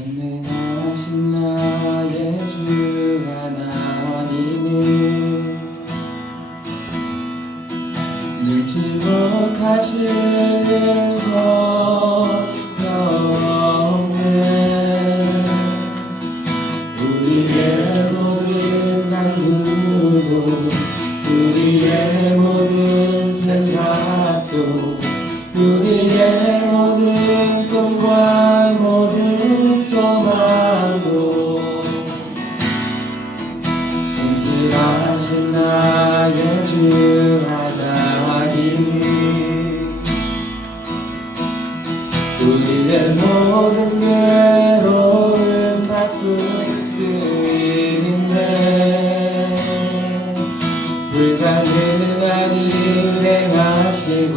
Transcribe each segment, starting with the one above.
전능하신 나의 주 하나님은 능치 못하시는 전혀 없네. 우리의 모든 간구도 우리의 모든 생각도 우리의 모든 꿈과 모든 소망도 신실하신 나의 주 하나님이 우리의 모든 괴로움을 바꿀 수 있는데 불가능한 일을 행하시고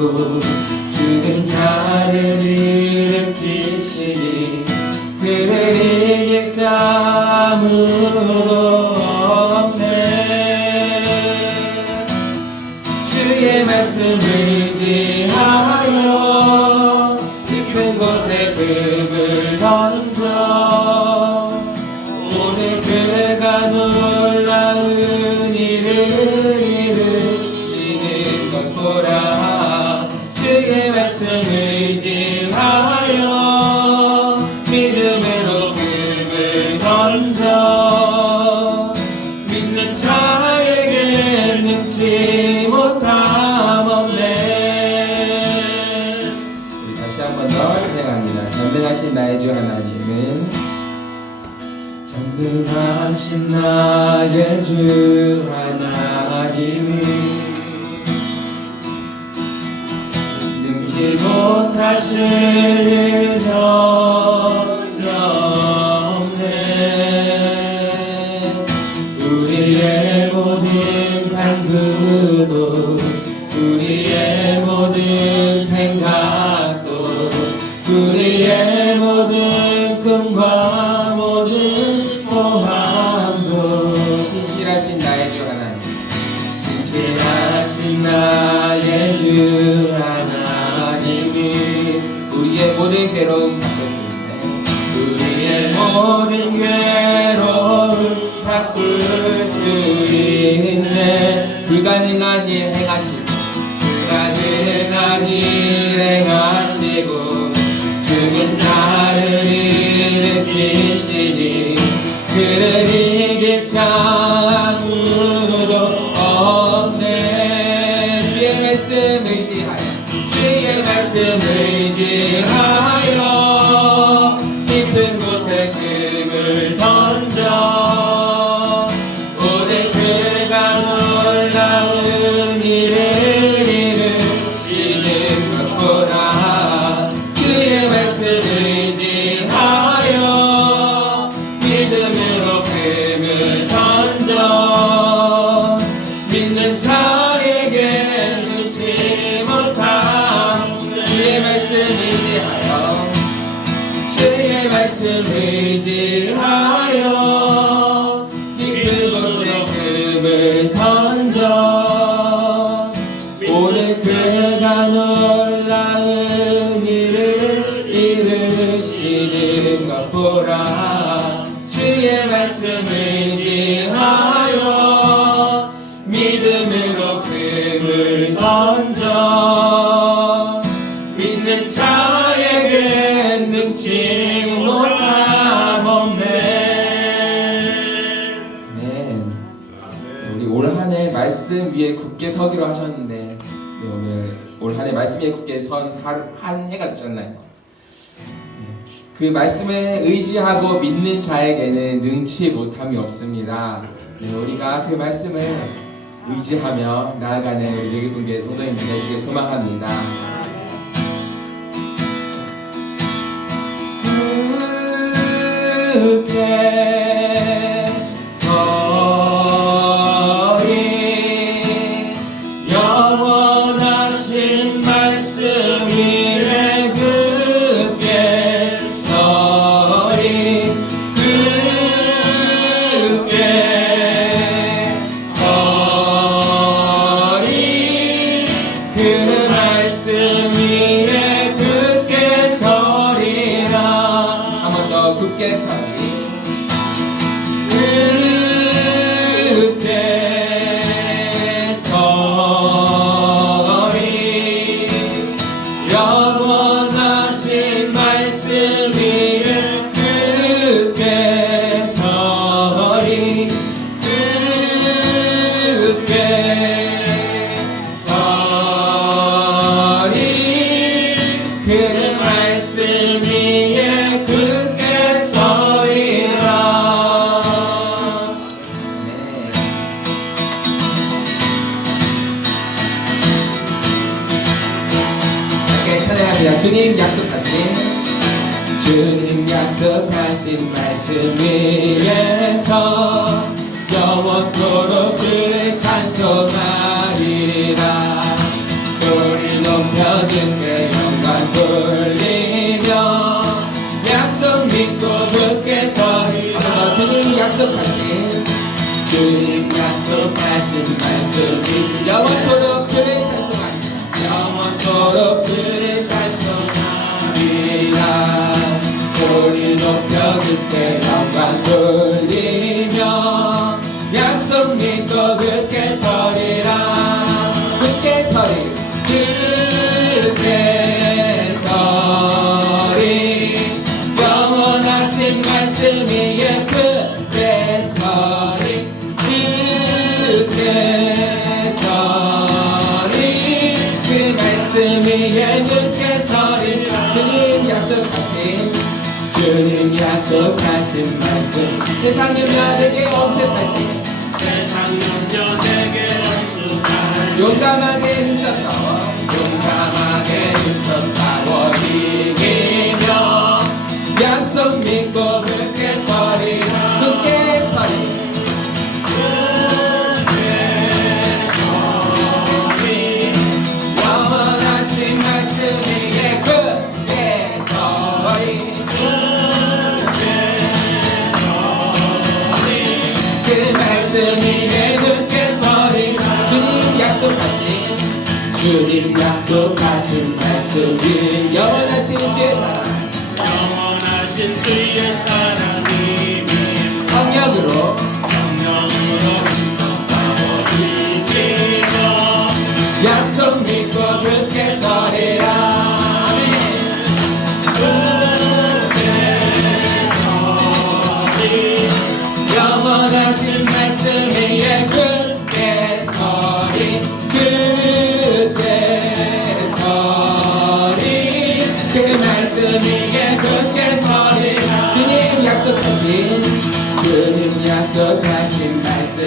죽은 자를 일으키시니 그를 이길 자 아무도 없네. 주의 말씀 의지하여 깊은 곳에 금을 던져 오늘 그가 놀라운 일을 이루시는 것 보라. 주의 말씀 의지하여 믿음으로 금을 던져 믿는 자에게 능치 못함 없네. 우리 다시 한 번 더 진행합니다. 전능하신 나의 주 하나님은 전능하신 나의 주 하나님은 능치 못하실 일 전혀 없네. 우리의 모든 간구도 우리의 모든 생각도 우리의 모든 꿈과 모든 소망도 신실하신 나의 주 하나님 신실하신 나의 주 하나님이 우리의 모든 괴로움 바꿨습니다. 우리의 모든 괴로움 바꿀 수 있네. 불가능한 일 행하시고 불가능한 일 행하시고 죽은 자를 일으키시니 그를 이길 자 아무도 없네. 주의 말씀 의지하여 주의 말씀 의지하여 깊은 곳에 금을 던져 오늘 그가 놀라운 일을 이루시는 것 보라. 주의 말씀 의지하여 믿음으로 금을 던져 믿는 자에게 능치 못함. 주의 말씀 의지하여 주의 말씀 의지하여 깊은 곳에 금을 던져 오늘 그가 놀라운 일을 이루시는 것 보라. 주의 말씀 의지하여 믿음으로 금을 던져 믿는 자에게 능치 못함 없네. 네. 우리 올 한 해 말씀 위에 굳게 서기로 하셨는데 네, 오늘 올 한 해 말씀 위에 굳게 선 한 해가 되셨나요? 그 말씀에 의지하고 믿는 자에게는 능치 못함이 없습니다. 네, 우리가 그 말씀을 의지하며 나아가는 우리 예비군교회 성도님들 되시길 소망합니다. 굳게 서리 영원하신 말씀 위에 굳게 서리 굳게 서리 그 말씀 위에 굳게 서리라. 한 번 더 굳게 굳게 서리 굳게 서리 영원하신 말씀 위에 굳게 서리 굳게 서리 그 말씀 위에 굳게 서리라. 찬양합니다. 주님 약속하신 말씀 위에서 영원토록 주를 찬송하리라. 소리 높여 주께 영광 돌리며 약속 믿고 굳게 서리라. 주님 약속하신 말씀이 영원토록 주를 찬송하리라. 영원토록 주를 찬송하리라. 소리 높여 주께 영광 돌리며 약속 믿고 굳게 서리라. 굳게 서리 굳게 서리 영원하신 말씀 위에 굳게 서리 굳게 서리 그 말씀 위에 굳게 서리. 주님 약속하신 말씀 세상 염려에게 억셉할 때 용감하게 힘써 싸워 이기며 약속 믿고 굳게 서리 굳게 서리 영원하신 말씀 위에 굳게 서리 그 말씀 위에 굳게 서리. 주님 약속하신 말씀 위 영원하신 주의 사랑이 성령으로 싸워지기로 약속 믿고 굳게 서리라. 아멘. 굳게 서리 영원하신 말씀 위에 굳게 서리 굳게 서리 그 말씀 위에 굳게 서리라. 주님 약속하신 말씀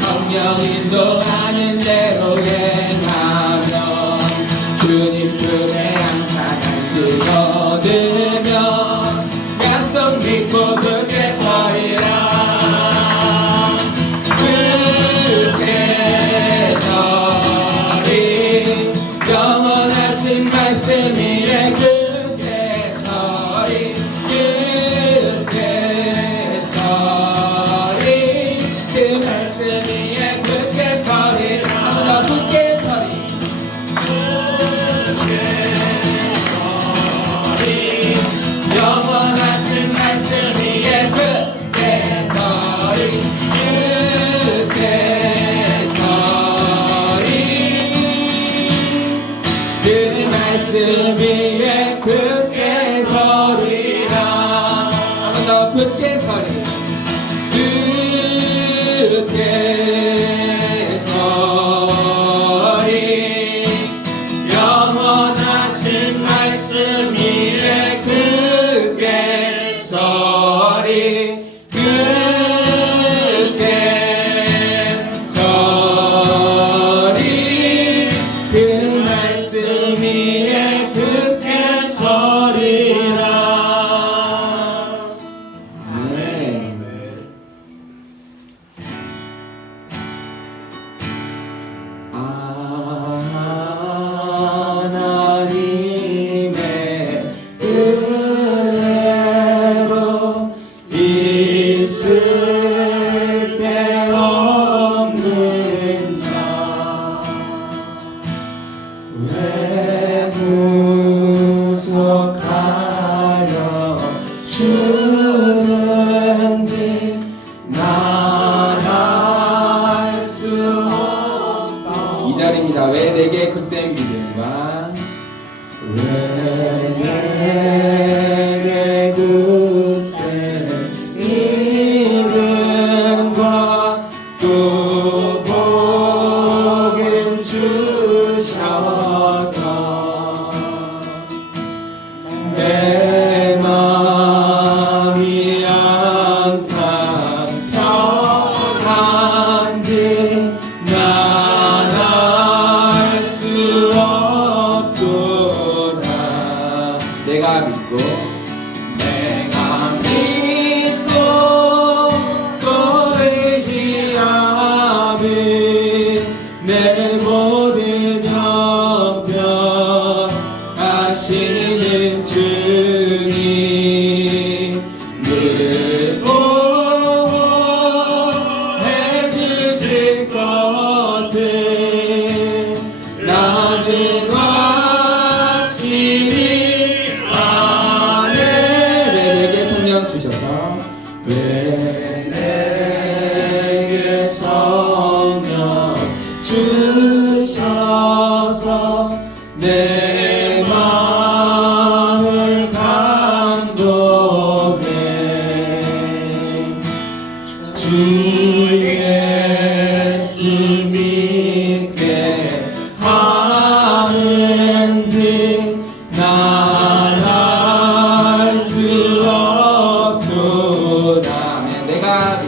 성령 인도하는 대로 행하면 주님 품에 항상 안식 얻으며 약속 믿고 굳게 서리라. 굳게 서리 영원하신 말씀 위에 굳게 서리 굳게 서리 그 말씀 위에 굳게 서리. 한번 더 굳게 서리 굳게 서리 영원하신 말씀 위에 굳게 서리 굳게 서리 그 말씀 위에 굳게 서리라. 한번 더 굳게 서리 굳게 서리 영원하신 말씀 위에 굳게 서리 굳게 서리 그 말씀 위에 굳게 서리라. 하나님의 은혜로 있을 데 없는 자 왜 구속하려 내게 굳세 믿음과 또 복음 주셔서 내 마음이 항상 평안지 난 알 수 없구나. 내가 믿고 또 의지함은 내 모든 형편 하시는 주님 늘 보호해 주실 것을 나는 확실히 아네. 왜 내게 성령 주셔서 왜 내게 성령 주셔서 내 마음을 감동해 주 예수 믿게 하는지 난 알 수 없구나. 내가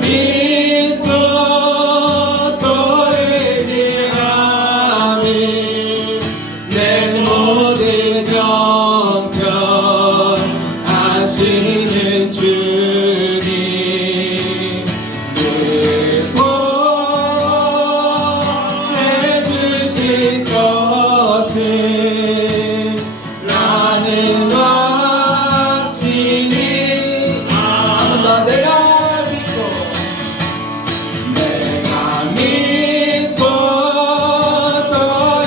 믿고 또 의지함은 내 모든 형편 하시는 주님 늘 보호해 주실 것을 나는 확신이 나 내가 믿고 또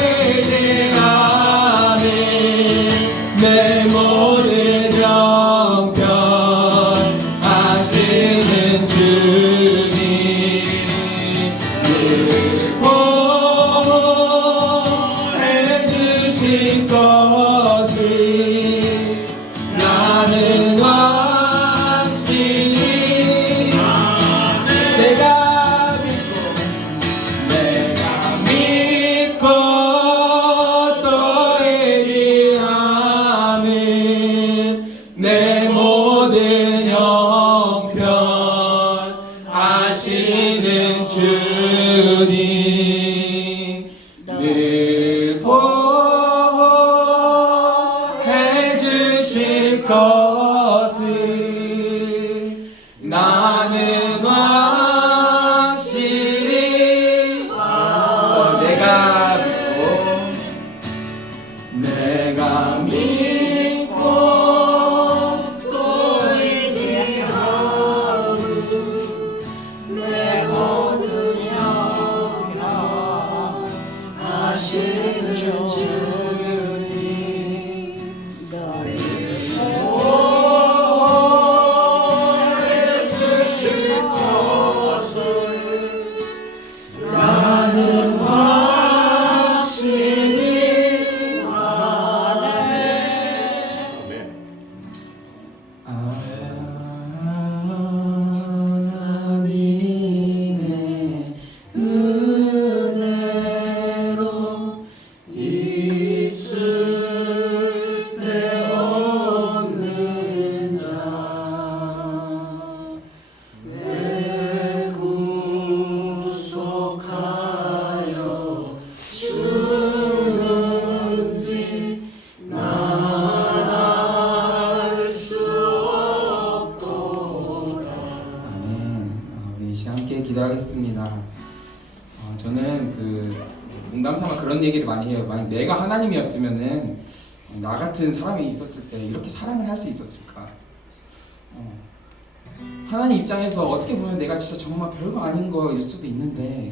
의지하는 내 모든 형편 하시는 주님 늘 보호해 주실 것을 나는 확신히 내가 믿고 또 의지하는 내 모든 형편 하시는 주님 늘 보호해 주실 것을 나는 확실히 내가 믿고 또 의지하는 내 모든 형편 하시는 주님 늘 보호해 주실 것을 나는 확신히 아네. 하나님의 은혜로 있을 때 없는 자 내 구속하여 주는지 난 알 수 없도다. 아멘. 우리 이 시간 함께 기도하겠습니다. 저는 농담삼아 그런 얘기를 많이 해요. 만약 내가 하나님이었으면은 나 같은 사람이 있었을 때 이렇게 사랑을 할 수 있었을까? 하나님 입장에서 어떻게 보면 내가 진짜 정말 별거 아닌 거일 수도 있는데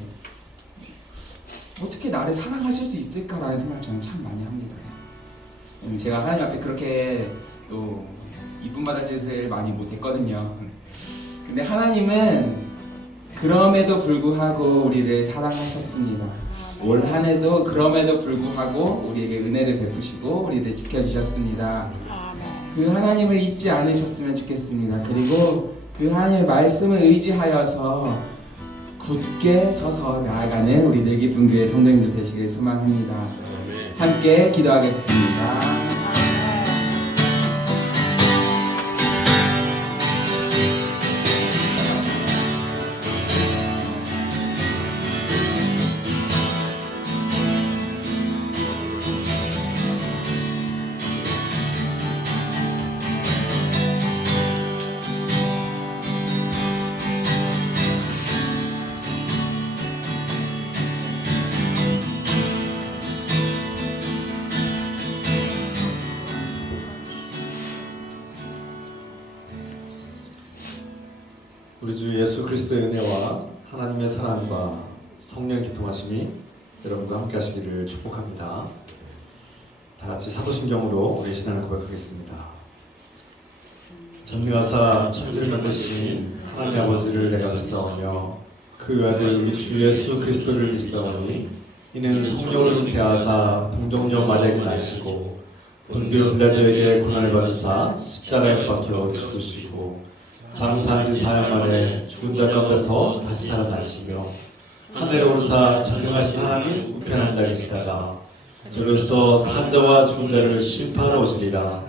어떻게 나를 사랑하실 수 있을까라는 생각을 저는 참 많이 합니다. 제가 하나님 앞에 그렇게 또 이쁨 받을 짓을 많이 못했거든요. 근데 하나님은 그럼에도 불구하고 우리를 사랑하셨습니다. 올 한 해도 그럼에도 불구하고 우리에게 은혜를 베푸시고 우리를 지켜주셨습니다. 그 하나님을 잊지 않으셨으면 좋겠습니다. 그리고 그 하나님의 말씀을 의지하여서 굳게 서서 나아가는 우리 늘기쁨교회 성도님들 되시길 소망합니다. 함께 기도하겠습니다. 우리 주 예수 그리스도의 은혜와 하나님의 사랑과 성령의 기통하심이 여러분과 함께 하시기를 축복합니다. 다 같이 사도신경으로 우리 신앙을 고백하겠습니다. 전능하사 천지를 만드신 하나님 아버지를 내가 믿사오며 그 외아들 우리 주 예수 그리스도를 믿사오니 이는 성령으로 잉태하사 동정녀 마리아에게 나시고 본디오 빌라도에게 고난을 받으사 십자가에 못 박혀 죽으시고 장사한 지 사흘 만에 죽은 자 가운데서 다시 살아나시며 하늘에 오르사 전능하신 하나님 우편한 자에 계시다가 저로서 산 자와 죽은 자를 심판하러 오시리라.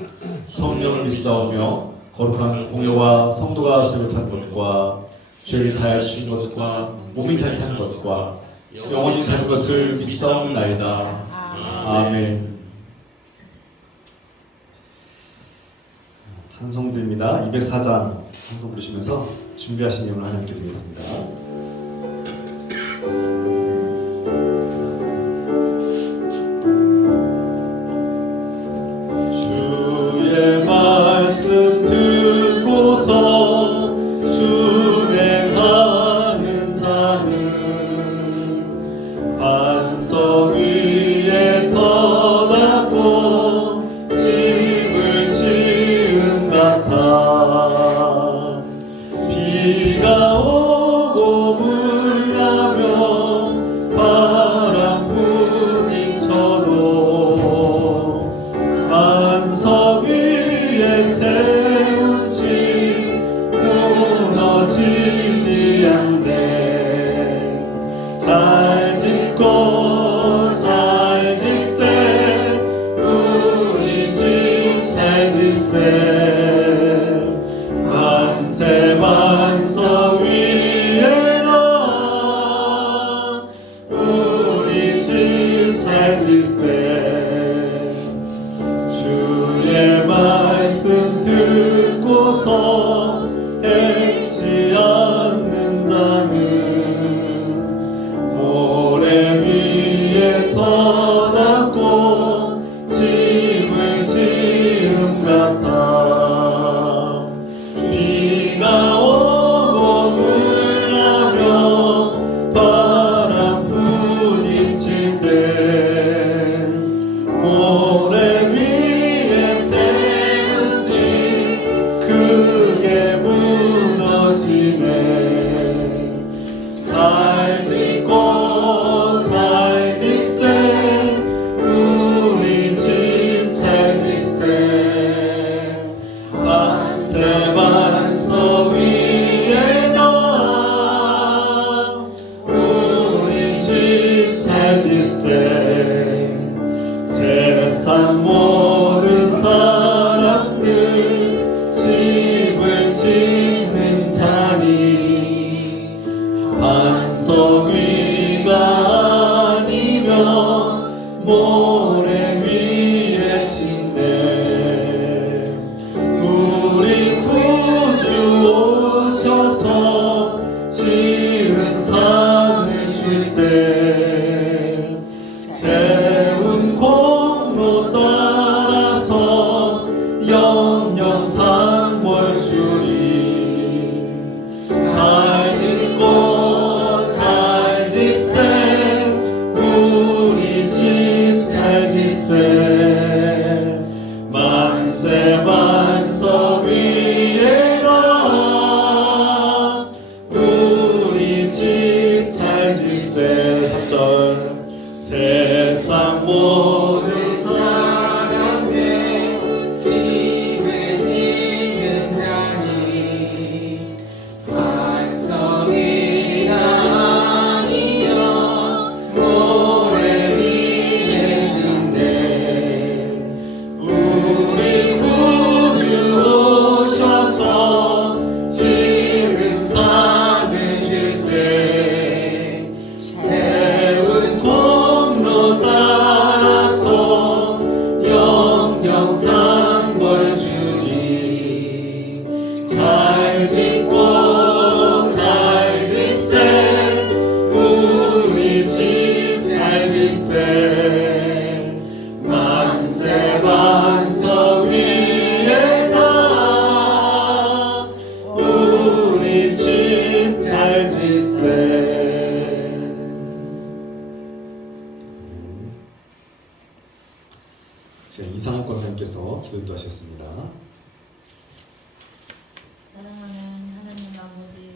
성령을 믿사오며 거룩한 공효와 성도가 세못한 것과 죄를 사하여 주신 것과 몸이 다시 사는 것과 영원히 사는 것을 믿사옵나이다. 아멘. 찬송드립니다. 204장 찬송 부르시면서 준비하신 예물 하나님께 드리겠습니다. 주의 말씀 듣고서 순행하는 자는 반석 위에 터닫고 집을 지은 같아. 비가 오고 물 나면 바람 부딪혀도 반석 위에 세운 집 무너지지 않네. 잘 짓고 잘 짓세 우리 집 잘 짓세. 만세 반석 위에나 우리 집 잘 짓세. 주의 말씀 듣고서 행치 않는 자는 모래 위에 터닫고 집을 지은 같아. 비가 오고 물 나면 바람 부딪힐 때 모래 위에 세운 집 크게 무너지네. 잘 짓고 잘 짓세 우리 집 잘 짓세. 만세 반석 위에나 우리 집 잘 짓세. 세상 모든 사람들 집을 짓는 자니 반석 위가 아니면 모래 위에 짓네. 우리 구주 오셔서 지은 산을 줄 때 세운 공로 따라서 영영 상벌 주리. 잘 짓고 잘 짓세 우리 집 잘 짓세. 이상한 권사님께서 기도 하셨습니다. 사랑하는 하나님 아버지,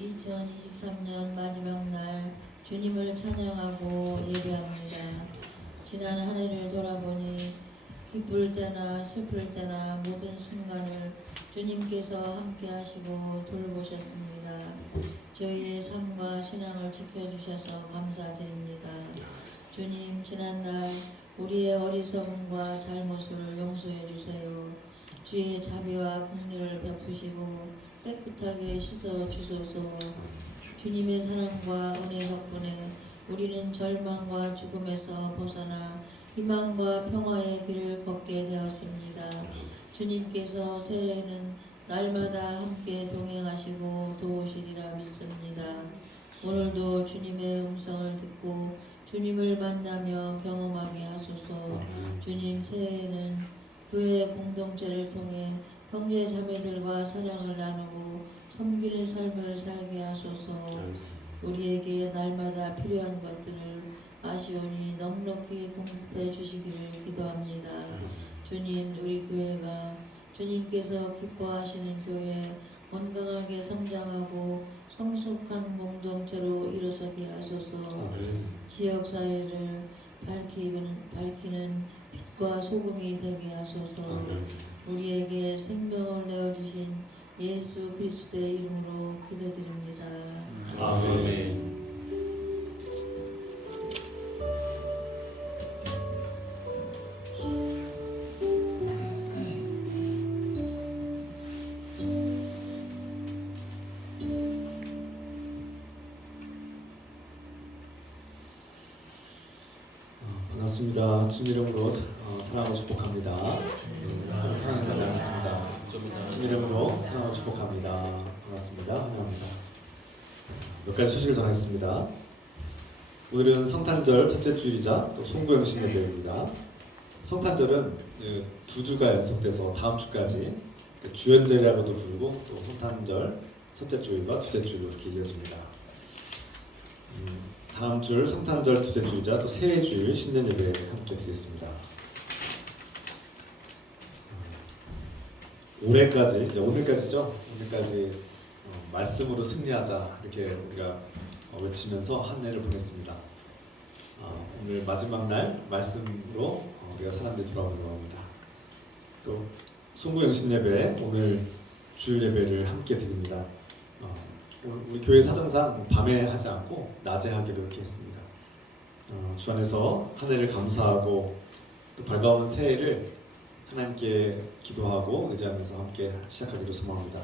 2023년 마지막 날 주님을 찬양하고 예배합니다. 지난 한 해를 돌아보니 기쁠 때나 슬플 때나 모든 순간을 주님께서 함께 하시고 돌보셨습니다. 저희의 삶과 신앙을 지켜주셔서 감사드립니다. 주님, 지난날 우리의 어리석음과 잘못을 용서해 주세요. 주의 자비와 긍휼을 베푸시고 깨끗하게 씻어 주소서. 주님의 사랑과 은혜 덕분에 우리는 절망과 죽음에서 벗어나 희망과 평화의 길을 걷게 되었습니다. 주님께서 새해에는 날마다 함께 동행하시고 도우시리라 믿습니다. 오늘도 주님의 음성을 듣고 주님을 만나며 경험하게 하소서. 주님, 새해에는 교회 공동체를 통해 형제 자매들과 사랑을 나누고 섬기는 삶을 살게 하소서. 우리에게 날마다 필요한 것들을 아시오니 넉넉히 공급해 주시기를 기도합니다. 주님, 우리 교회가 주님께서 기뻐하시는 교회, 건강하게 성장하고 성숙한 공동체로 일어서게 하소서. 지역사회를 밝히는 빛과 소금이 되게 하소서. 우리에게 생명을 내어주신 예수 그리스도의 이름으로 기도드립니다. 아멘. 반갑습니다. 주님 이름으로 사랑하고 축복합니다. 사랑하는 사람 반갑습니다. 주님 이름으로 사랑하고 축복합니다. 반갑습니다. 환영합니다. 몇 가지 소식을 전하겠습니다. 오늘은 성탄절 첫째 주일이자 또 송구영신 예배입니다. 성탄절은 2주가 연속돼서 다음 주까지 주연절이라고도 부르고 또 성탄절 첫째 주일과 둘째 주일로 이렇게 이어집니다. 다음 주 성탄절 둘째 주일자 또 새해 주일 신년 예배 함께 드리겠습니다. 오늘까지죠. 오늘까지 말씀으로 승리하자 이렇게 우리가 외치면서 한 해를 보냈습니다. 오늘 마지막 날 말씀으로 우리가 사람들이 돌아오려고 합니다. 또 송구영신 예배 오늘 주일 예배를 함께 드립니다. 우리 교회 사정상 밤에 하지 않고 낮에 하기로 이렇게 했습니다. 주 안에서 한 해를 감사하고 또 밝아오는 새해를 하나님께 기도하고 의지하면서 함께 시작하기로 소망합니다.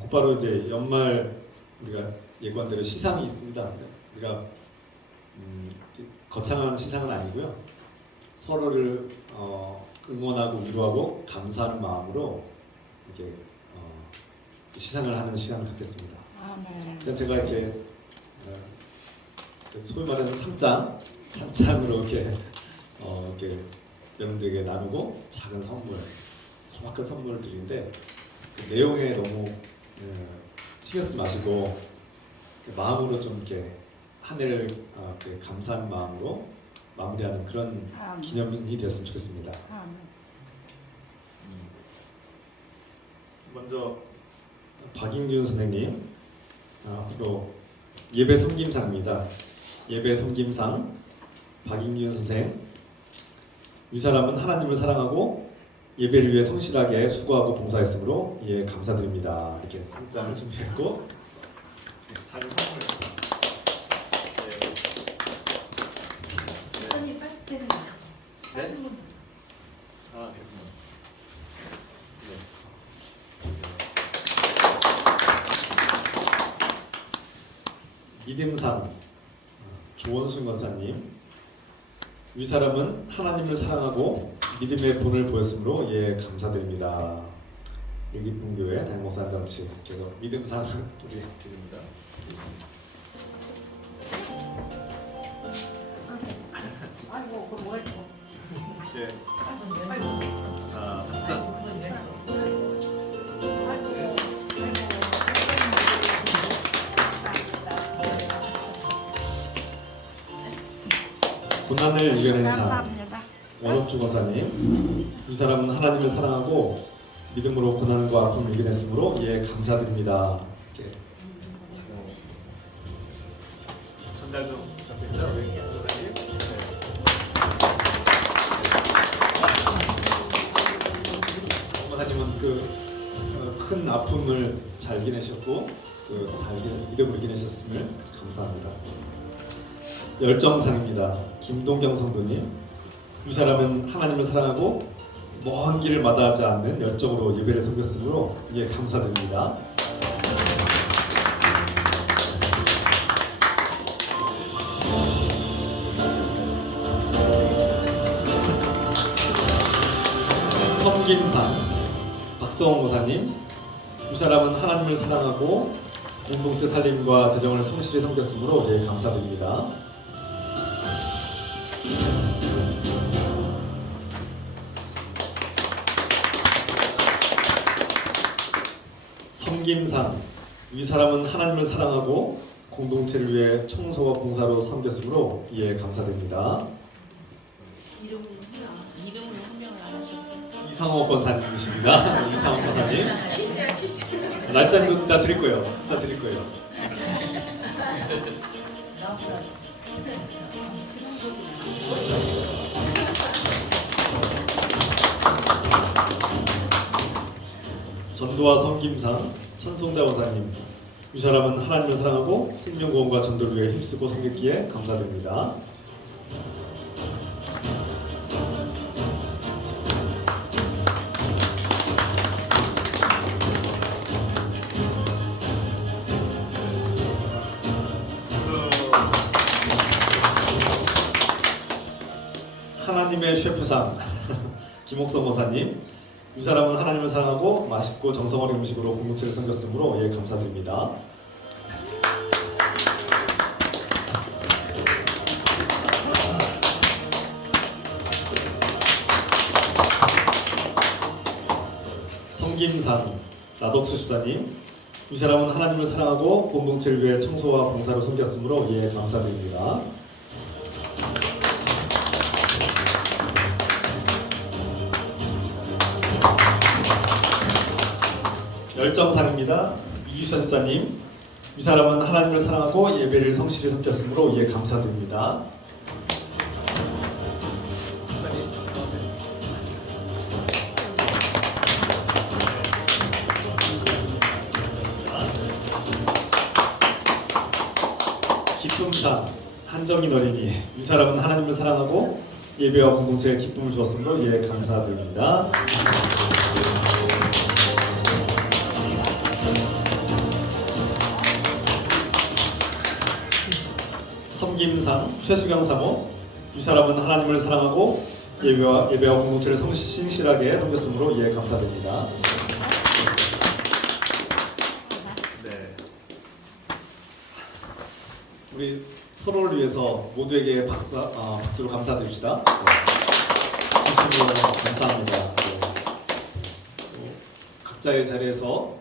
곧바로 이제 연말 우리가 예고한 대로 시상이 있습니다. 우리가 거창한 시상은 아니고요. 서로를 응원하고 위로하고 감사하는 마음으로 이렇게 시상을 하는 시간을 갖겠습니다. 제가 이렇게 소위 말해서 상장으로 이렇게 여러분들에게 나누고 작은 선물, 소박한 선물을 드리는데 그 내용에 너무 신경 쓰지 마시고 마음으로 좀 이렇게 한 해를 감사하는 마음으로 마무리하는 그런 기념이 되었으면 좋겠습니다. 먼저 박인균 선생님 앞으로 예배 섬김상입니다. 예배 섬김상 박인균 선생. 이 사람은 하나님을 사랑하고 예배를 위해 성실하게 수고하고 봉사했으므로 예 감사드립니다. 이렇게 상장을 준비했고 작은 선물입니다. 선생님 빨리 네? 아 그렇군요. 믿음상 조원순 권사님. 이 사람은 하나님을 사랑하고 믿음의 본을 보였으므로 예 감사드립니다. 예기분교회 담임목사 장치 그래서 믿음상 우리 드립니다. 아이고 그럼 뭐 했어? 예. 자 상장. 고난을 이겨낸 삶. 감사합니다. 원업주 권사님, 이 사람은 하나님을 사랑하고 믿음으로 고난과 아픔을 이겨냈으므로 예 감사드립니다. 이렇게. 전달 좀 부탁드립니다. 권사님. 권사님은 큰 아픔을 잘 이겨내셨고 잘 믿음으로 이겨내셨음을 감사합니다. 열정상입니다. 김동경 성도님, 이 사람은 하나님을 사랑하고 먼 길을 마다하지 않는 열정으로 예배를 섬겼으므로 예 감사드립니다. 섬김상 박성원 고사님, 이 사람은 하나님을 사랑하고 공동체 살림과 재정을 성실히 섬겼으므로 예 감사드립니다. 섬김상, 이 사람은 하나님을 사랑하고 공동체를 위해 청소와 봉사로 섬겼으므로 예 감사드립니다. 이름으로 훈명을 안 하셨어요? 이상호 권사님이십니다. 이상호 권사님. 날짜도 다 드릴 거예요. 다 드릴 거예요. 전도와 섬김상 천송자 권사님, 이 사람은 하나님을 사랑하고 생명구원과 전도를 위해 힘쓰고 섬겼기에 감사드립니다. 하나님의 셰프상 김옥성 권사님, 이 사람은 하나님을 사랑하고 맛있고 정성 어린 음식으로 공동체를 섬겼으므로 예 감사드립니다. 성김상 나덕수 집사님, 이 사람은 하나님을 사랑하고 공동체를 위해 청소와 봉사로 섬겼으므로 예 감사드립니다. 열정상입니다. 이주선 집사님, 이 사람은 하나님을 사랑하고 예배를 성실히 섬겼으므로 예 감사드립니다. 기쁨상 한정인 어린이, 이 사람은 하나님을 사랑하고 예배와 공동체에 기쁨을 주었으므로 예 감사드립니다. 섬김상 최수경 사모, 이 사람은 하나님을 사랑하고 예배와 공동체를 신실하게 섬겼으므로 예 감사드립니다. 네, 우리 서로를 위해서 모두에게 박수로 감사드립시다. 진심으로 감사합니다. 각자의 자리에서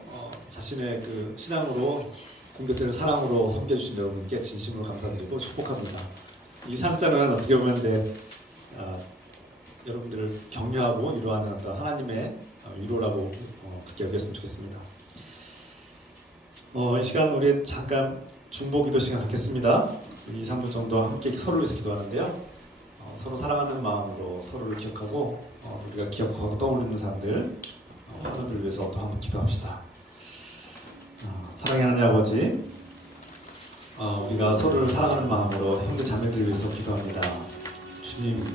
자신의 그 신앙으로 공동체를 사랑으로 섬겨주신 여러분께 진심으로 감사드리고 축복합니다. 이 상장은 어떻게 보면 이제 여러분들을 격려하고 위로하는 어떤 하나님의 위로라고 그렇게 여겼으면 좋겠습니다. 이 시간 우리 잠깐 중보기도 시간 갖겠습니다. 2, 3분 정도 함께 서로를 위해서 기도하는데요. 서로 사랑하는 마음으로 서로를 기억하고 우리가 기억하고 떠올리는 사람들, 화들을 위해서 또 한번 기도합시다. 사랑하는 아버지, 우리가 서로를 사랑하는 마음으로 형제 자매들을 위해서 기도합니다. 주님,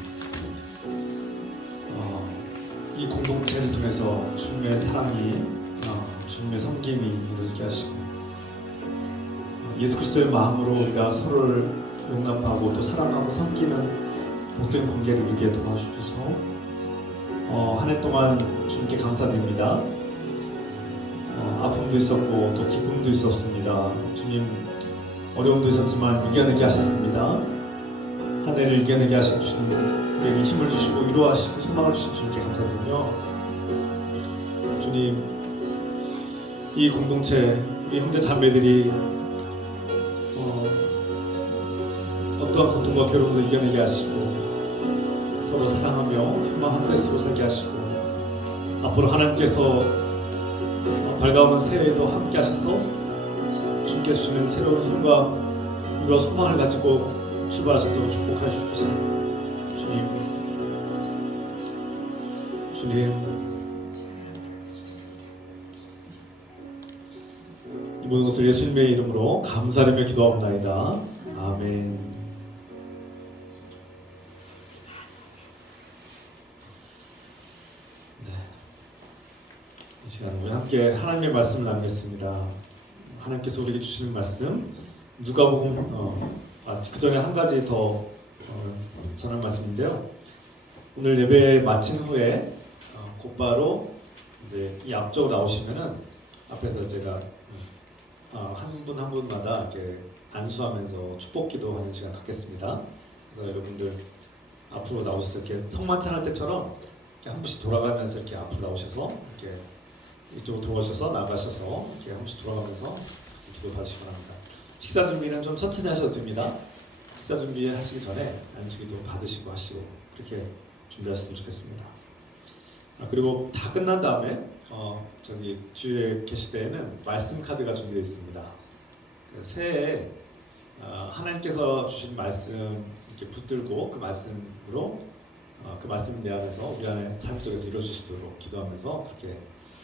이 공동체를 통해서 주님의 사랑이, 주님의 섬김이 이루어지게 하시고 예수 그리스도의 마음으로 우리가 서로를 용납하고 또 사랑하고 섬기는 복된 관계를 이루게 도와주셔서 한 해 동안 주님께 감사드립니다. 아픔도 있었고 또 기쁨도 있었습니다. 주님, 어려움도 있었지만 이겨내게 하셨습니다. 한 해를 이겨내게 하신 주님에게 힘을 주시고 위로하시고 소망을 주신 주님께 감사드리며, 주님, 이 공동체 우리 형제 자매들이 어떠한 고통과 괴로움도 이겨내게 하시고 서로 사랑하며 희망 한 뜻으로 살게 하시고 앞으로 하나님께서 밝아오는 새해에도 함께 하셔서 주님께서 주는 새로운 힘과 유로 소망을 가지고 출발하시도록 축복하여 주옵소서. 주님 이 모든 것을 예수님의 이름으로 감사하며 기도하옵나이다. 아멘. 네. 이 시간 우리 함께 하나님의 말씀을 나누겠습니다. 하나님께서 우리에게 주시는 말씀 누가복음 그 전에 한 가지 더 전할 말씀인데요. 오늘 예배 마친 후에 곧바로 이제 이 앞쪽으로 나오시면은 앞에서 제가 한 분 한 분마다 이렇게 안수하면서 축복 기도하는 시간 갖겠습니다. 그래서 여러분들 앞으로 나오셔서 이렇게 성만 찬할 때처럼 이렇게 한 분씩 돌아가면서 이렇게 앞으로 나오셔서 이렇게 이쪽으로 돌아오셔서 나가셔서 이렇게 한 분씩 돌아가면서 기도 받으시기 바랍니다. 식사 준비는 좀 천천히 하셔도 됩니다. 식사 준비하시기 전에 안수기도 받으시고 하시고 그렇게 준비하셨으면 좋겠습니다. 그리고 다 끝난 다음에 저기 주위에 계실 때에는 말씀 카드가 준비되어 있습니다. 새해에 하나님께서 주신 말씀 이렇게 붙들고 그 말씀으로 그 말씀 내안에서 우리 안에 삶 속에서 이루어지시도록 기도하면서 그렇게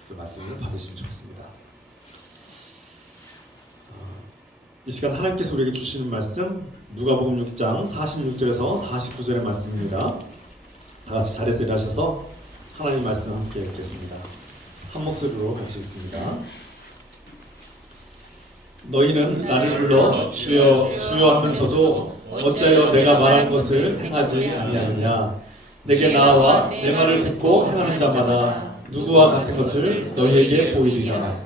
그 말씀을 받으시면 좋겠습니다. 이 시간 하나님께서 우리에게 주시는 말씀 누가복음 6장 46절에서 49절의 말씀입니다. 다 같이 자리에서 일하셔서 하나님 말씀 함께 읽겠습니다. 한 목소리로 같이 읽습니다. 너희는 나를 불러 주여 주여 하면서도 어찌하여 내가 말한 것을 행하지 아니하느냐. 내게 나와 내 말을 듣고 행하는 자마다 누구와 같은 것을 너희에게 보이리라.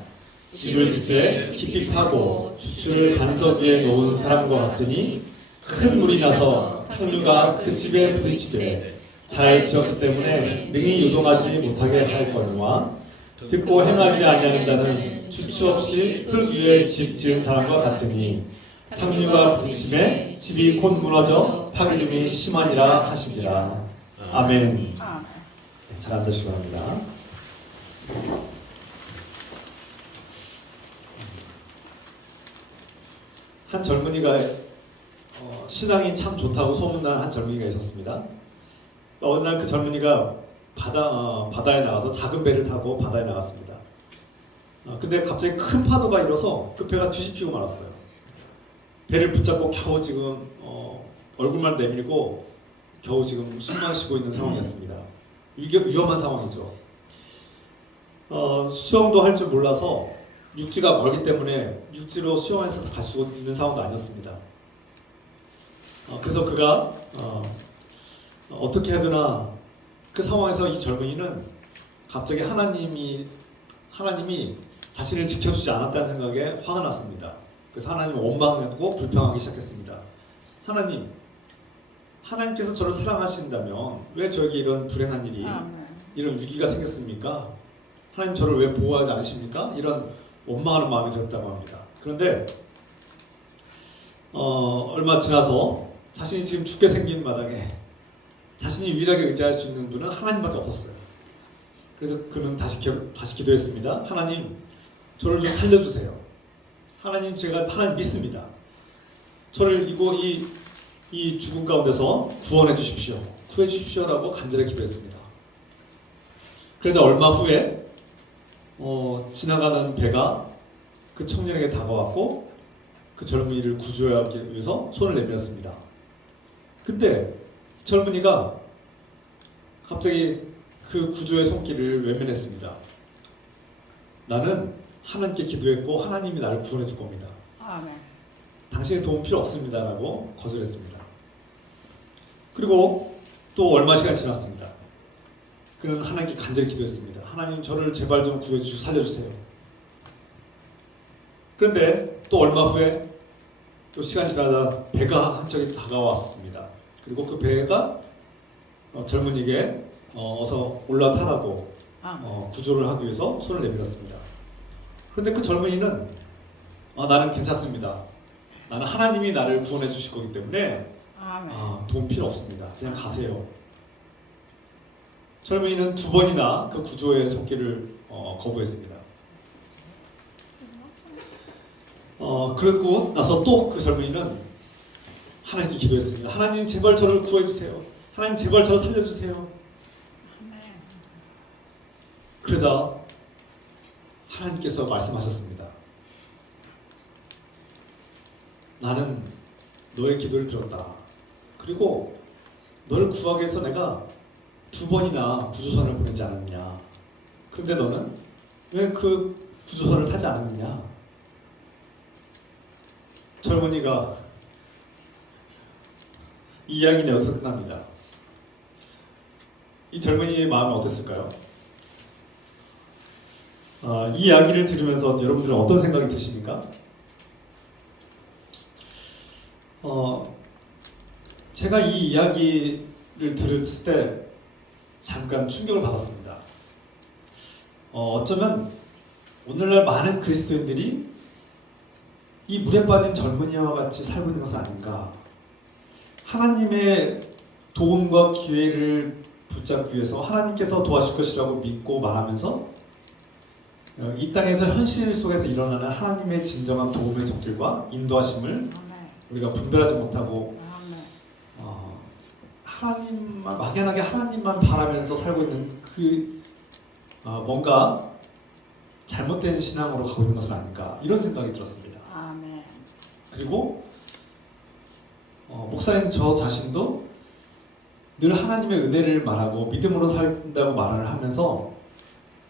집을 짓되 깊이 파고 주추를 반석 위에 놓은 사람과 같으니 큰 물이 나서 향유가 그 집에 부딪히되 잘 지었기 때문에 능히 유동하지 못하게 할 거니와 듣고 행하지 아니하는 자는 주추 없이 흙 위에 집 지은 사람과 같으니 향유가 부딪힘에 집이 곧 무너져 파괴됨이 심하니라 하시니라. 아멘. 네, 잘 앉으시기 바랍니다. 한 젊은이가 신앙이 참 좋다고 소문난 한 젊은이가 있었습니다. 어느 날 그 젊은이가 바다에 나가서 작은 배를 타고 바다에 나갔습니다. 근데 갑자기 큰 파도가 일어서 그 배가 뒤집히고 말았어요. 배를 붙잡고 겨우 지금 얼굴만 내밀고 겨우 지금 숨만 쉬고 있는 상황이었습니다. 위험한 상황이죠. 수영도 할 줄 몰라서 육지가 멀기 때문에 육지로 수영해서 갈 수 있는 상황도 아니었습니다. 그래서 그가 어떻게 해야 되나 그 상황에서 이 젊은이는 갑자기 하나님이 자신을 지켜주지 않았다는 생각에 화가 났습니다. 그래서 하나님을 원망하고 불평하기 시작했습니다. 하나님께서 저를 사랑하신다면 왜 저에게 이런 불행한 일이 이런 위기가 생겼습니까? 하나님 저를 왜 보호하지 않으십니까? 이런 원망하는 마음이 들었다고 합니다. 그런데 얼마 지나서 자신이 지금 죽게 생긴 마당에 자신이 유일하게 의지할 수 있는 분은 하나님밖에 없었어요. 그래서 그는 다시 기도했습니다. 하나님, 저를 좀 살려주세요. 하나님, 제가 하나님 믿습니다. 저를 이 죽음 가운데서 구원해 주십시오. 구해 주십시오라고 간절히 기도했습니다. 그러다 얼마 후에 지나가는 배가 그 청년에게 다가왔고 그 젊은이를 구조하기 위해서 손을 내밀었습니다. 근데 젊은이가 갑자기 그 구조의 손길을 외면했습니다. 나는 하나님께 기도했고 하나님이 나를 구원해 줄 겁니다. 아멘. 당신의 도움 필요 없습니다 라고 거절했습니다. 그리고 또 얼마 시간 지났습니다. 그는 하나님께 간절히 기도했습니다. 하나님 저를 제발 좀 구해주시고 살려주세요. 그런데 또 얼마 후에 또 시간이 지나다 배가 한 척이 다가왔습니다. 그리고 그 배가 젊은이에게 어서 올라타라고 구조를 하기 위해서 손을 내밀었습니다. 그런데 그 젊은이는 나는 괜찮습니다. 나는 하나님이 나를 구원해 주실 거기 때문에 도움 필요 없습니다. 그냥 가세요. 젊은이는 2번이나 그 구조의 속기를 거부했습니다. 그러고 나서 또 그 젊은이는 하나님께 기도했습니다. 하나님 제발 저를 구해주세요. 하나님 제발 저를 살려주세요. 그러자 하나님께서 말씀하셨습니다. 나는 너의 기도를 들었다. 그리고 너를 구하기 위해서 내가 2번이나 구조선을 보내지 않았느냐. 그런데 너는 왜 그 구조선을 타지 않았느냐. 젊은이가 이 이야기는 여기서 끝납니다. 이 젊은이의 마음은 어땠을까요? 이 이야기를 들으면서 여러분들은 어떤 생각이 드십니까? 제가 이 이야기를 들었을 때 잠깐 충격을 받았습니다. 어쩌면 오늘날 많은 그리스도인들이 이 물에 빠진 젊은이와 같이 살고 있는 것은 아닌가. 하나님의 도움과 기회를 붙잡기 위해서 하나님께서 도와줄 것이라고 믿고 말하면서 이 땅에서 현실 속에서 일어나는 하나님의 진정한 도움의 손길과 인도하심을 우리가 분별하지 못하고 하나님만 막연하게 하나님만 바라면서 살고 있는 그 뭔가 잘못된 신앙으로 가고 있는 것은 아닌가 이런 생각이 들었습니다. 그리고 목사인 저 자신도 늘 하나님의 은혜를 말하고 믿음으로 산다고 말을 하면서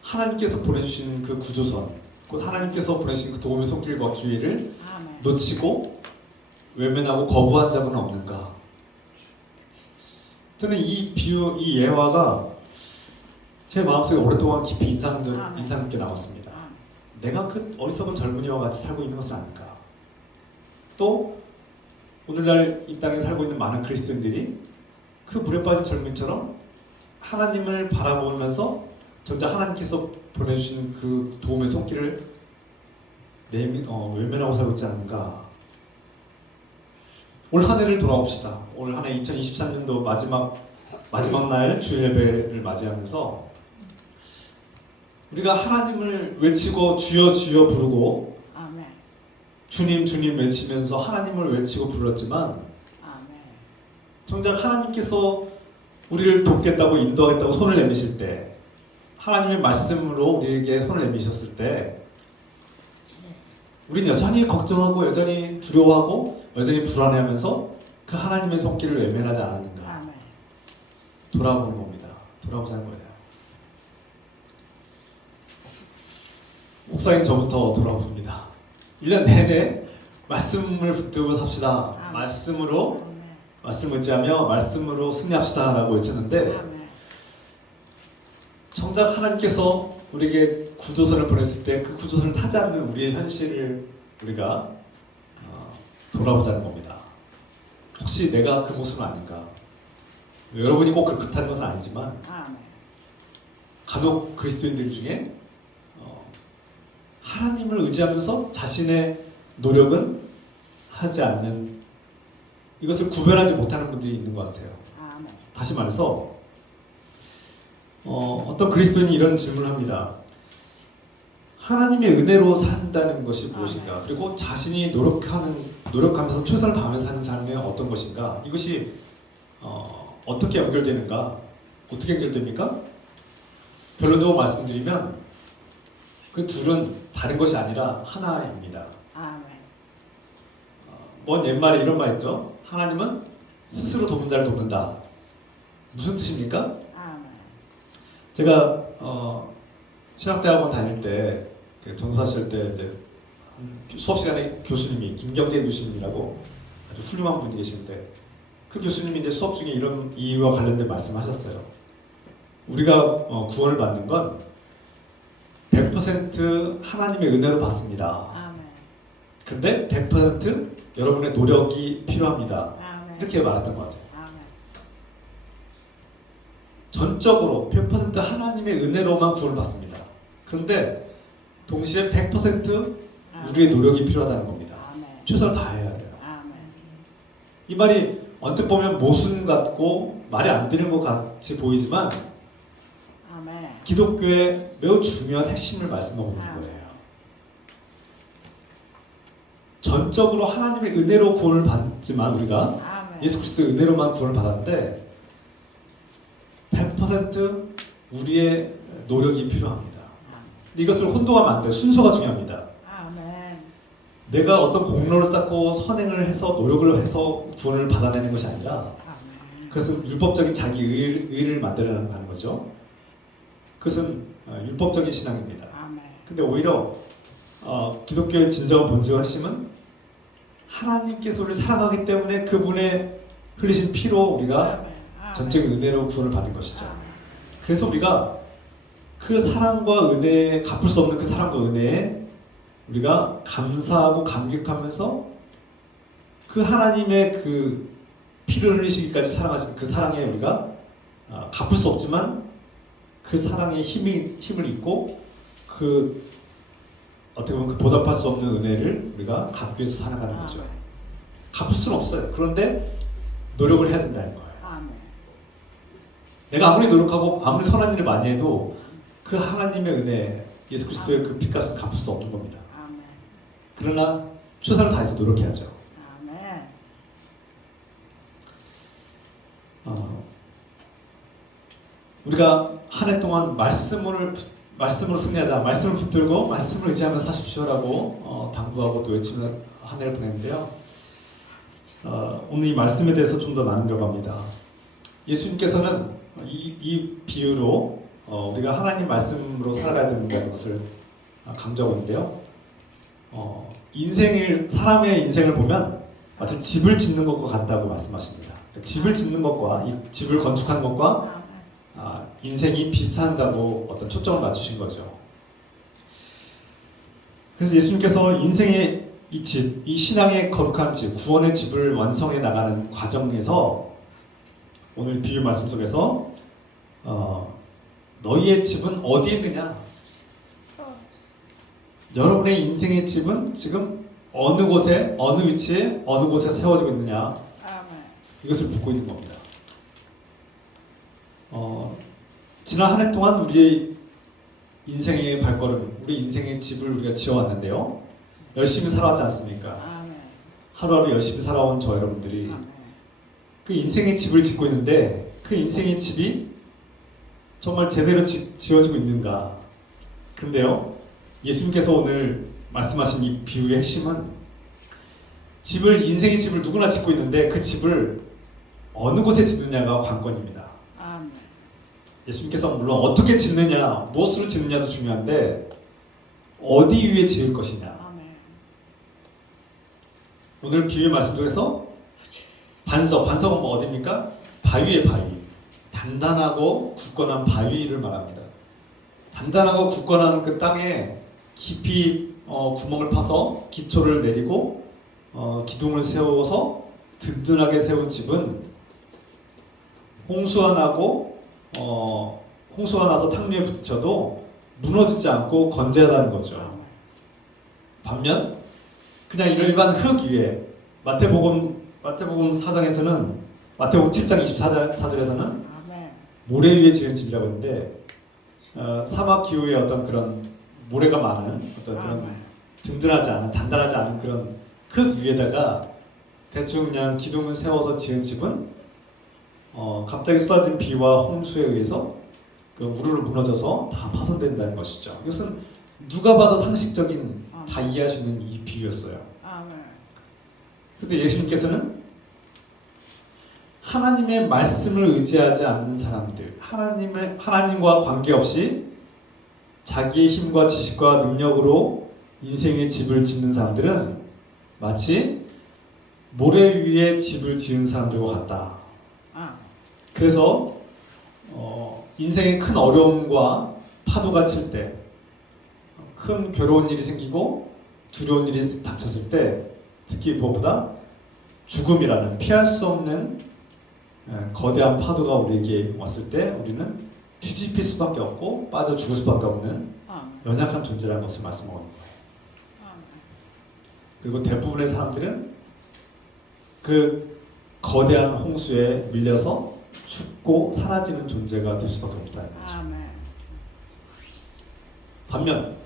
하나님께서 보내주신 그 구조선, 곧 하나님께서 보내신 그 도움의 손길과 기회를 놓치고 외면하고 거부한 적은 없는가? 저는 이 비유, 이 예화가 제 마음속에 오랫동안 깊이 인상 깊게 남았습니다. 내가 그 어리석은 젊은이와 같이 살고 있는 것은 아닌가? 또 오늘날 이 땅에 살고 있는 많은 그리스도인들이 그 물에 빠진 젊은이처럼 하나님을 바라보면서 정작 하나님께서 보내주신 그 도움의 손길을 외면하고 살고 있지 않은가. 올 한 해를 돌아봅시다. 올 한 해 2023년도 마지막 날 주일 예배를 맞이하면서 우리가 하나님을 외치고 주여 주여 부르고 주님 주님 외치면서 하나님을 외치고 불렀지만 정작 하나님께서 우리를 돕겠다고 인도하겠다고 손을 내미실 때 하나님의 말씀으로 우리에게 손을 내미셨을 때 우리는 여전히 걱정하고 여전히 두려워하고 여전히 불안해하면서 그 하나님의 손길을 외면하지 않았는가. 돌아보는 겁니다. 돌아보자는 거예요. 목사님 저부터 돌아봅니다. 1년 내내 말씀을 붙들고 삽시다. 말씀을 의지하며 말씀으로 승리합시다 라고 외쳤는데 정작 하나님께서 우리에게 구조선을 보냈을 때 그 구조선을 타지 않는 우리의 현실을 우리가 돌아보자는 겁니다. 혹시 내가 그 모습은 아닌가? 여러분이 꼭 그렇다는 것은 아니지만 간혹 그리스도인들 중에 하나님을 의지하면서 자신의 노력은 하지 않는 이것을 구별하지 못하는 분들이 있는 것 같아요. 다시 말해서 어떤 그리스도인이 이런 질문을 합니다. 하나님의 은혜로 산다는 것이 무엇인가? 그리고 자신이 노력하면서 최선을 다하면서 사는 삶이 어떤 것인가? 이것이 어떻게 연결되는가? 어떻게 연결됩니까? 결론적으로 말씀드리면 그 둘은 다른 것이 아니라 하나입니다. 먼 옛말에 이런 말 있죠? 하나님은 스스로 돕는 자를 돕는다. 무슨 뜻입니까? 제가 신학대학원 다닐 때 전도사실 때 수업 시간에 교수님이 김경재 교수님이라고 아주 훌륭한 분이 계신데 그 교수님이 이제 수업 중에 이런 이유와 관련된 말씀하셨어요. 우리가 구원을 받는 건 100% 하나님의 은혜로 받습니다. 그런데 100% 여러분의 노력이 필요합니다. 이렇게 말했던 것 같아요. 전적으로 100% 하나님의 은혜로만 구원을 받습니다. 그런데 동시에 100% 우리의 노력이 필요하다는 겁니다. 최선을 다해야 돼요. 이 말이 언뜻 보면 모순 같고 말이 안 되는 것 같이 보이지만 아멘. 기독교의 매우 중요한 핵심을 말씀하고 있는 거예요. 전적으로 하나님의 은혜로 구원을 받지만 우리가 아멘. 예수 그리스도의 은혜로만 구원을 받았는데 100% 우리의 노력이 필요합니다. 근데 이것을 혼동하면 안 돼요. 순서가 중요합니다. 아멘. 내가 어떤 공로를 쌓고 선행을 해서 노력을 해서 구원을 받아내는 것이 아니라 아멘. 그것은 율법적인 자기 의를 만들어가는 거죠. 그것은 율법적인 신앙입니다. 아멘. 근데 오히려 기독교의 진정한 본질 핵심은 하나님께서 우리를 사랑하기 때문에 그분의 흘리신 피로 우리가 아멘. 아멘. 전적인 은혜로 구원을 받은 것이죠. 아멘. 그래서 우리가 그 사랑과 은혜에 갚을 수 없는 그 사랑과 은혜에 우리가 감사하고 감격하면서 그 하나님의 그 피를 흘리시기까지 사랑하신 그 사랑에 우리가 갚을 수 없지만 그 사랑의 힘을 입고 그 어떻게 보면 그 보답할 수 없는 은혜를 우리가 갚기 위해서 살아가는 거죠. 아멘. 갚을 수는 없어요. 그런데 노력을 해야 된다는 거예요. 아멘. 내가 아무리 노력하고 아무리 선한 일을 많이 해도 그 하나님의 은혜, 예수 그리스도의 그 피값은 갚을 수 없는 겁니다. 아멘. 그러나 최선을 다해서 노력해야죠. 아멘. 우리가 한 해 동안 말씀으로 승리하자, 말씀을 붙들고 말씀을 의지하며 사십시오라고 당부하고 또 외치며 한 해를 보냈는데요. 오늘 이 말씀에 대해서 좀 더 나누려고 합니다. 예수님께서는 이 비유로 우리가 하나님 말씀으로 살아가야 된다는 것을 강조하고 있는데요. 사람의 인생을 보면 마치 집을 짓는 것과 같다고 말씀하십니다. 집을 짓는 것과 이 집을 건축하는 것과 인생이 비슷한다고 어떤 초점을 맞추신 거죠. 그래서 예수님께서 인생의 이 집, 이 신앙의 거룩한 집, 구원의 집을 완성해 나가는 과정에서 오늘 비유 말씀 속에서 너희의 집은 어디 있느냐? 여러분의 인생의 집은 지금 어느 곳에, 어느 위치에, 어느 곳에 세워지고 있느냐? 아멘. 이것을 묻고 있는 겁니다. 지난 한 해 동안 우리의 인생의 발걸음, 우리 인생의 집을 우리가 지어왔는데요. 열심히 살아왔지 않습니까? 아멘. 하루하루 열심히 살아온 저 여러분들이 아멘. 그 인생의 집을 짓고 있는데 그 인생의 집이 정말 제대로 지어지고 있는가? 그런데요, 예수님께서 오늘 말씀하신 이 비유의 핵심은 인생의 집을 누구나 짓고 있는데 그 집을 어느 곳에 짓느냐가 관건입니다. 아멘. 예수님께서 물론 어떻게 짓느냐, 무엇으로 짓느냐도 중요한데 어디 위에 지을 것이냐. 아멘. 오늘 비유의 말씀 중에서 반석은 뭐 어디입니까? 바위의 바위. 단단하고 굳건한 바위를 말합니다. 단단하고 굳건한 그 땅에 깊이 구멍을 파서 기초를 내리고 기둥을 세워서 든든하게 세운 집은 홍수가 나서 탕 위에 부딪혀도 무너지지 않고 건재하다는 거죠. 반면 그냥 일반 흙 위에 마태복음 4장에서는 마태복음 7장 24절에서는 아멘. 모래 위에 지은 집이라고 했는데 사막 기후에 어떤 그런 모래가 많은 어떤 그런 아멘. 든든하지 않은 단단하지 않은 그런 흙 위에다가 대충 그냥 기둥을 세워서 지은 집은 갑자기 쏟아진 비와 홍수에 의해서 그 우르르 무너져서 다 파손된다는 것이죠. 이것은 누가 봐도 상식적인 다 이해할 수 있는 이 비유였어요. 아멘. 근데 예수님께서는 하나님의 말씀을 의지하지 않는 사람들, 하나님과 관계없이 자기의 힘과 지식과 능력으로 인생의 집을 짓는 사람들은 마치 모래 위에 집을 지은 사람들과 같다. 그래서 인생의 큰 어려움과 파도가 칠 때, 큰 괴로운 일이 생기고 두려운 일이 닥쳤을 때, 특히 무엇보다 죽음이라는 피할 수 없는 거대한 파도가 우리에게 왔을 때 우리는 뒤집힐 수밖에 없고 빠져 죽을 수밖에 없는 연약한 존재라는 것을 말씀하고 있는 거예요. 그리고 대부분의 사람들은 그 거대한 홍수에 밀려서 죽고 사라지는 존재가 될 수밖에 없다는 거죠. 반면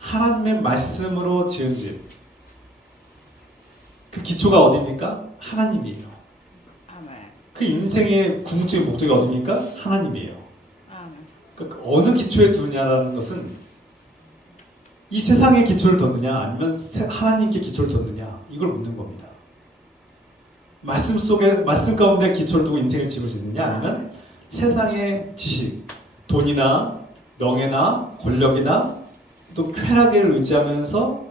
하나님의 말씀으로 지은 집, 그 기초가 어디입니까? 하나님이에요. 아멘. 그 인생의 궁극적인 목적이 어디입니까? 하나님이에요. 아멘. 그러니까 어느 기초에 두느냐라는 것은 이 세상의 기초를 뒀느냐 아니면 하나님께 기초를 뒀느냐 이걸 묻는 겁니다. 말씀 속에 말씀 가운데 기초를 두고 인생의 집을 짓느냐 아니면 세상의 지식, 돈이나 명예나 권력이나 또 쾌락을 의지하면서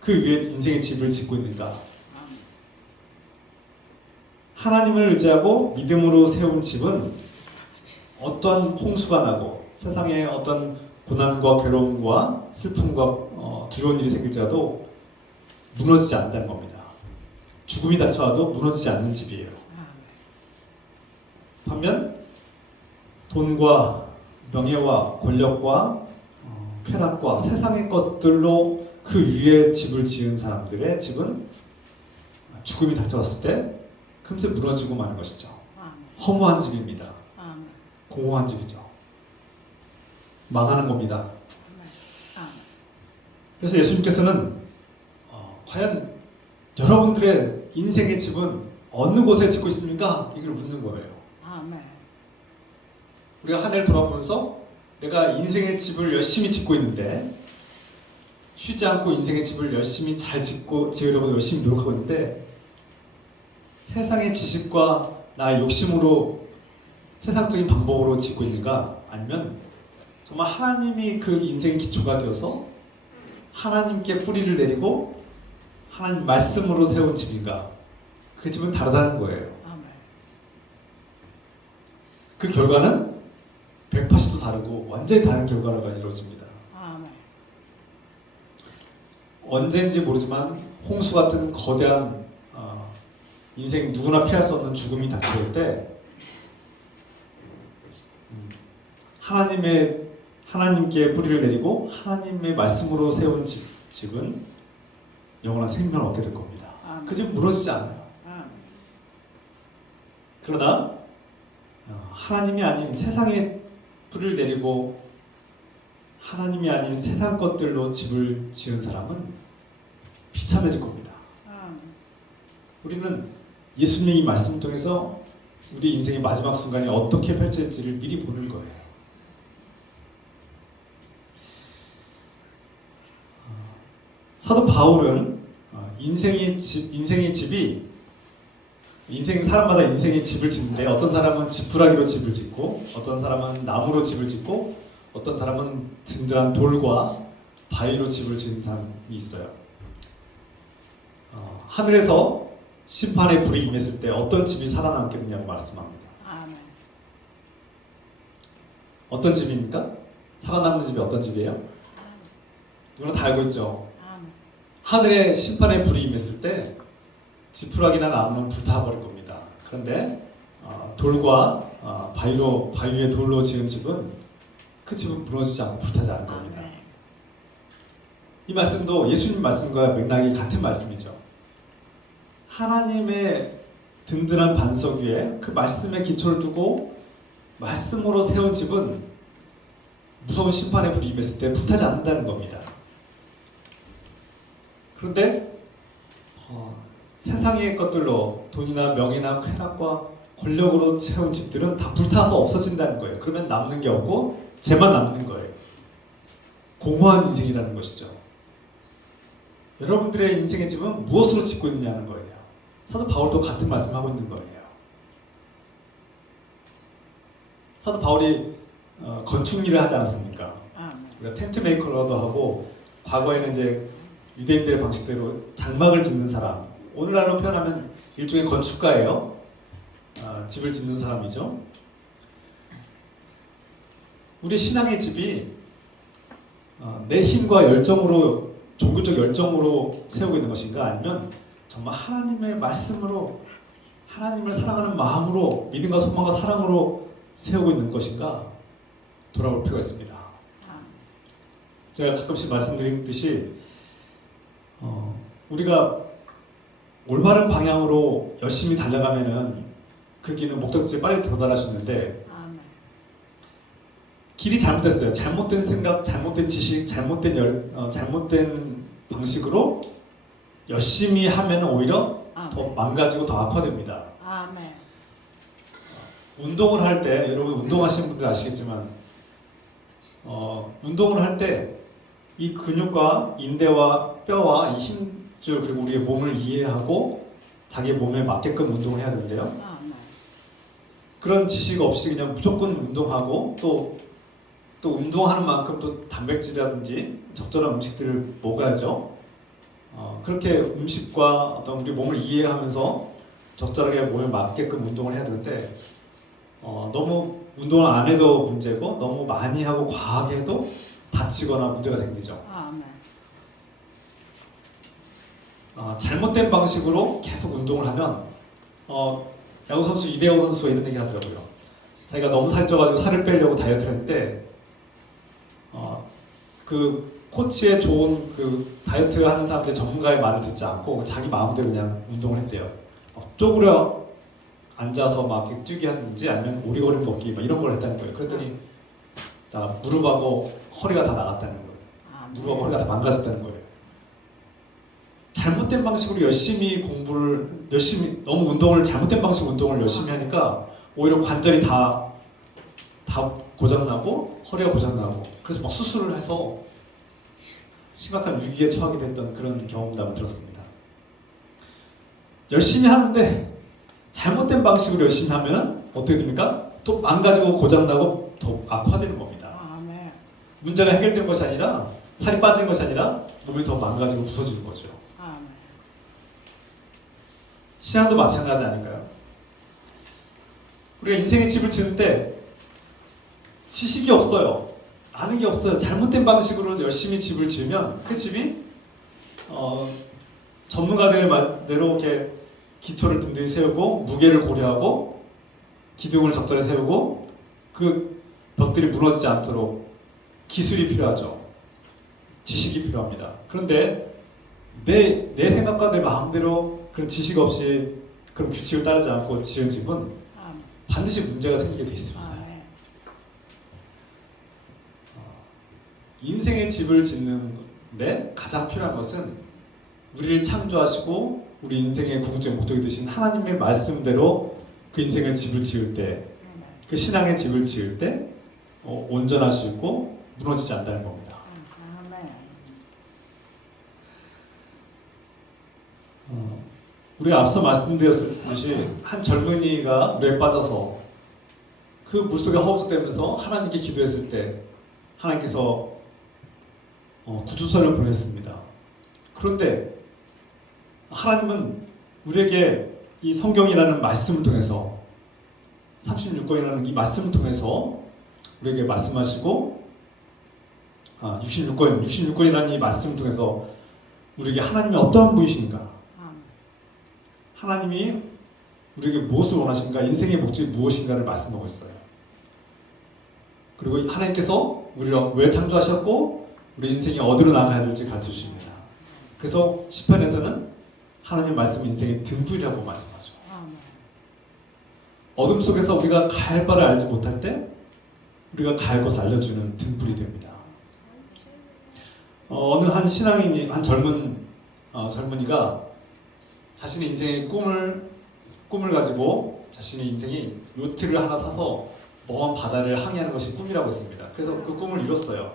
그 위에 인생의 집을 짓고 있는가? 아멘. 하나님을 의지하고 믿음으로 세운 집은 어떠한 홍수가 나고 세상에 어떤 고난과 괴로움과 슬픔과 두려운 일이 생길지라도 무너지지 않는다는 겁니다. 죽음이 닥쳐와도 무너지지 않는 집이에요. 아멘. 반면 돈과 명예와 권력과 쾌락과 세상의 것들로 그 위에 집을 지은 사람들의 집은 죽음이 닥쳐왔을 때 금세 무너지고 마는 것이죠. 아멘. 허무한 집입니다. 아멘. 공허한 집이죠. 망하는 겁니다. 아멘. 그래서 예수님께서는 과연 여러분들의 인생의 집은 어느 곳에 짓고 있습니까? 이걸 묻는 거예요. 아멘. 우리가 한 해를 돌아보면서 내가 인생의 집을 열심히 짓고 있는데 쉬지 않고 인생의 집을 열심히 잘 지으려고 열심히 노력하고 있는데 세상의 지식과 나의 욕심으로 세상적인 방법으로 짓고 있는가? 아니면 정말 하나님이 그 인생의 기초가 되어서 하나님께 뿌리를 내리고 하나님 말씀으로 세운 집인가? 그 집은 다르다는 거예요. 아멘. 그 결과는 180도 다르고 완전히 다른 결과가 이루어집니다. 아멘. 언제인지 모르지만 홍수 같은 거대한 인생 누구나 피할 수 없는 죽음이 닥쳐올 때 하나님께 뿌리를 내리고 하나님의 말씀으로 세운 집은 영원한 생명을 얻게 될 겁니다. 아멘. 그 집은 무너지지 않아요. 아멘. 그러나 하나님이 아닌 세상에 뿌리를 내리고 하나님이 아닌 세상 것들로 집을 지은 사람은 비참해질 겁니다. 아멘. 우리는 예수님의 이 말씀을 통해서 우리 인생의 마지막 순간이 어떻게 펼쳐질지를 미리 보는 거예요. 사도 바울은 인생의 집이 사람마다 인생의 집을 짓는데 어떤 사람은 지푸라기로 집을 짓고 어떤 사람은 나무로 집을 짓고 어떤 사람은 든든한 돌과 바위로 집을 짓는 사람이 있어요. 하늘에서 심판의 불이 임했을 때 어떤 집이 살아남겠느냐고 말씀합니다. 아멘. 어떤 집입니까? 살아남는 집이 어떤 집이에요? 누구나 다 알고 있죠. 아멘. 하늘에 심판의 불이 임했을 때 지푸라기나 나무는 불타버릴 겁니다. 그런데 돌과 바위 위에 돌로 지은 집은 그 집은 무너지지 않고 불타지 않을 겁니다. 아멘. 이 말씀도 예수님 말씀과 맥락이 같은 말씀이죠. 하나님의 든든한 반석 위에 그 말씀의 기초를 두고 말씀으로 세운 집은 무서운 심판의 불이 임했을 때 불타지 않는다는 겁니다. 그런데 세상의 것들로 돈이나 명예나 쾌락과 권력으로 세운 집들은 다 불타서 없어진다는 거예요. 그러면 남는 게 없고 죄만 남는 거예요. 공허한 인생이라는 것이죠. 여러분들의 인생의 집은 무엇으로 짓고 있느냐는 거예요. 사도 바울도 같은 말씀을 하고 있는 거예요. 사도 바울이 건축 일을 하지 않았습니까? 아멘. 우리가 텐트 메이커로도 하고 과거에는 이제 유대인들의 방식대로 장막을 짓는 사람, 오늘날로 표현하면 일종의 건축가예요. 집을 짓는 사람이죠. 우리 신앙의 집이 내 힘과 열정으로 종교적 열정으로 세우고 있는 것인가 아니면 정말 하나님의 말씀으로 하나님을 사랑하는 마음으로 믿음과 소망과 사랑으로 세우고 있는 것인가 돌아볼 필요가 있습니다. 제가 가끔씩 말씀드리듯이 우리가 올바른 방향으로 열심히 달려가면은 그 길은 목적지에 빨리 도달할 수 있는데 아멘. 길이 잘못됐어요. 잘못된 생각, 잘못된 지식, 잘못된 방식으로 열심히 하면 오히려 더 아멘. 망가지고 더 악화됩니다. 아멘. 운동을 할 때, 여러분 운동하시는 분들 아시겠지만 운동을 할 때 이 근육과 인대와 뼈와 이 힘줄 그리고 우리의 몸을 이해하고 자기 몸에 맞게끔 운동을 해야 되는데요. 아멘. 그런 지식 없이 그냥 무조건 운동하고 또 운동하는 만큼 또 단백질이라든지 적절한 음식들을 먹어야죠. 그렇게 음식과 어떤 우리 몸을 이해하면서 적절하게 몸에 맞게끔 운동을 해야 되는데 너무 운동을 안 해도 문제고 너무 많이 하고 과하게 해도 다치거나 문제가 생기죠. 아멘. 잘못된 방식으로 계속 운동을 하면 야구 선수 이대호 선수가 이런 얘기 하더라고요. 자기가 너무 살쪄가지고 살을 빼려고 다이어트를 했는데 그 코치의 좋은 그 다이어트 하는 사람들 전문가의 말을 듣지 않고 자기 마음대로 그냥 운동을 했대요. 쪼그려 앉아서 막 이렇게 뛰기 하든지 아니면 오리고리 걷기 막 이런 걸 했다는 거예요. 그랬더니 나 무릎하고 허리가 다 나갔다는 거예요. 무릎하고 허리가 다 망가졌다는 거예요. 잘못된 방식으로 너무 운동을 잘못된 방식 운동을 열심히 하니까 오히려 관절이 다 고장나고 허리가 고장나고 그래서 막 수술을 해서 심각한 위기에 처하게 됐던 그런 경험담을 들었습니다. 열심히 하는데 잘못된 방식으로 열심히 하면 어떻게 됩니까? 또 망가지고 고장나고 더 악화되는 겁니다. 아멘. 문제가 해결된 것이 아니라 살이 빠진 것이 아니라 몸이 더 망가지고 부서지는 거죠. 아멘. 신앙도 마찬가지 아닌가요? 우리가 인생의 집을 지을 때 지식이 없어요. 아는 게 없어요. 잘못된 방식으로 열심히 집을 지으면 그 집이 전문가들의 말대로 이렇게 기초를 든든히 세우고 무게를 고려하고 기둥을 적절히 세우고 그 벽들이 무너지지 않도록 기술이 필요하죠. 지식이 필요합니다. 그런데 내 생각과 내 마음대로 그런 지식 없이 그런 규칙을 따르지 않고 지은 집은 아멘. 반드시 문제가 생기게 돼 있습니다. 아멘. 인생의 집을 짓는데 가장 필요한 것은 우리를 창조하시고 우리 인생의 궁극적 목적이 되신 하나님의 말씀대로 그 인생의 집을 지을 때, 그 신앙의 집을 지을 때 온전할 수 있고 무너지지 않는다는 겁니다. 아멘. 우리가 앞서 말씀드렸듯이 한 젊은이가 물에 빠져서 그 물속에 허우적대면서 하나님께 기도했을 때 하나님께서 구주선을 보냈습니다. 그런데 하나님은 우리에게 이 성경이라는 말씀을 통해서 36권이라는 이 말씀을 통해서 우리에게 말씀하시고 66권이라는 이 말씀을 통해서 우리에게 하나님이 어떠한 분이신가, 하나님이 우리에게 무엇을 원하신가, 인생의 목적이 무엇인가를 말씀하고 있어요. 그리고 하나님께서 우리를 왜 창조하셨고 우리 인생이 어디로 나가야 될지 가르쳐 주십니다. 그래서 시편에서는 하나님 말씀 인생의 등불이라고 말씀하죠. 어둠 속에서 우리가 갈 바를 알지 못할 때 우리가 갈 것을 알려주는 등불이 됩니다. 어느 한 신앙인이, 한 젊은이가 자신의 인생의 꿈을 가지고 자신의 인생이 요트를 하나 사서 먼 바다를 항해하는 것이 꿈이라고 했습니다. 그래서 그 꿈을 이뤘어요.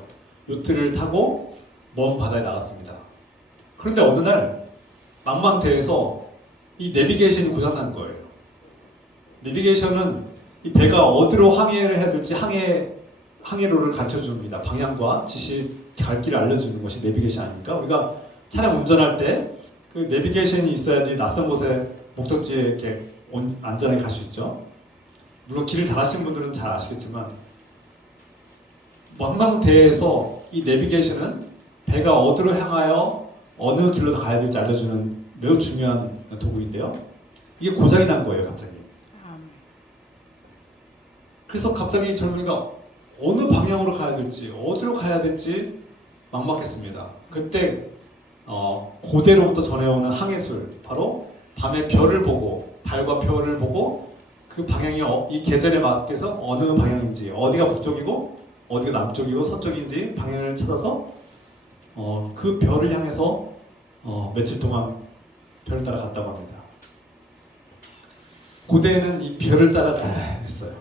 요트를 타고 먼 바다에 나갔습니다. 그런데 어느 날 망망대해에서 이 내비게이션이 고장난 거예요. 내비게이션은 이 배가 어디로 항해를 해야 될지 항해로를 가르쳐 줍니다. 방향과 갈 길을 알려주는 것이 내비게이션 아닙니까? 우리가 차량 운전할 때 그 내비게이션이 있어야지 낯선 곳에 목적지에 이렇게 안전하게 갈 수 있죠. 물론 길을 잘 아시는 분들은 잘 아시겠지만 망망대해에서 이 내비게이션은 배가 어디로 향하여 어느 길로 가야 될지 알려주는 매우 중요한 도구인데요. 이게 고장이 난 거예요, 갑자기. 그래서 갑자기 젊은이가 어느 방향으로 가야 될지, 어디로 가야 될지 막막했습니다. 그때 고대로부터 전해오는 항해술, 바로 밤에 별을 보고, 달과 별을 보고 그 방향이 이 계절에 맞게서 어느 방향인지, 어디가 북쪽이고 어디가 남쪽이고 서쪽인지 방향을 찾아서 그 별을 향해서 며칠 동안 별을 따라 갔다고 합니다. 고대에는 이 별을 따라 했어요.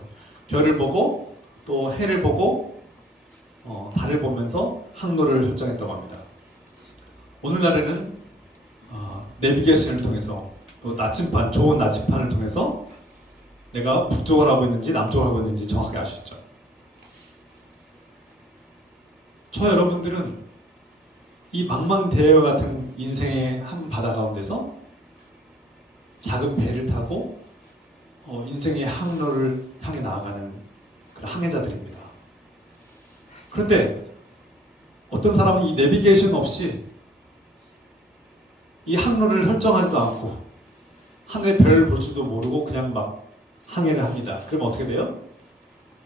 별을 보고 또 해를 보고 달을 보면서 항로를 설정했다고 합니다. 오늘날에는 내비게이션을 통해서 또 나침반, 좋은 나침반을 통해서 내가 북쪽을 하고 있는지 남쪽을 하고 있는지 정확하게 알 수 있죠. 저 여러분들은 이 망망대해와 같은 인생의 한 바다 가운데서 작은 배를 타고 인생의 항로를 향해 나아가는 그런 항해자들입니다. 그런데 어떤 사람은 이 내비게이션 없이 이 항로를 설정하지도 않고 하늘의 별을 볼 줄도 모르고 그냥 막 항해를 합니다. 그러면 어떻게 돼요?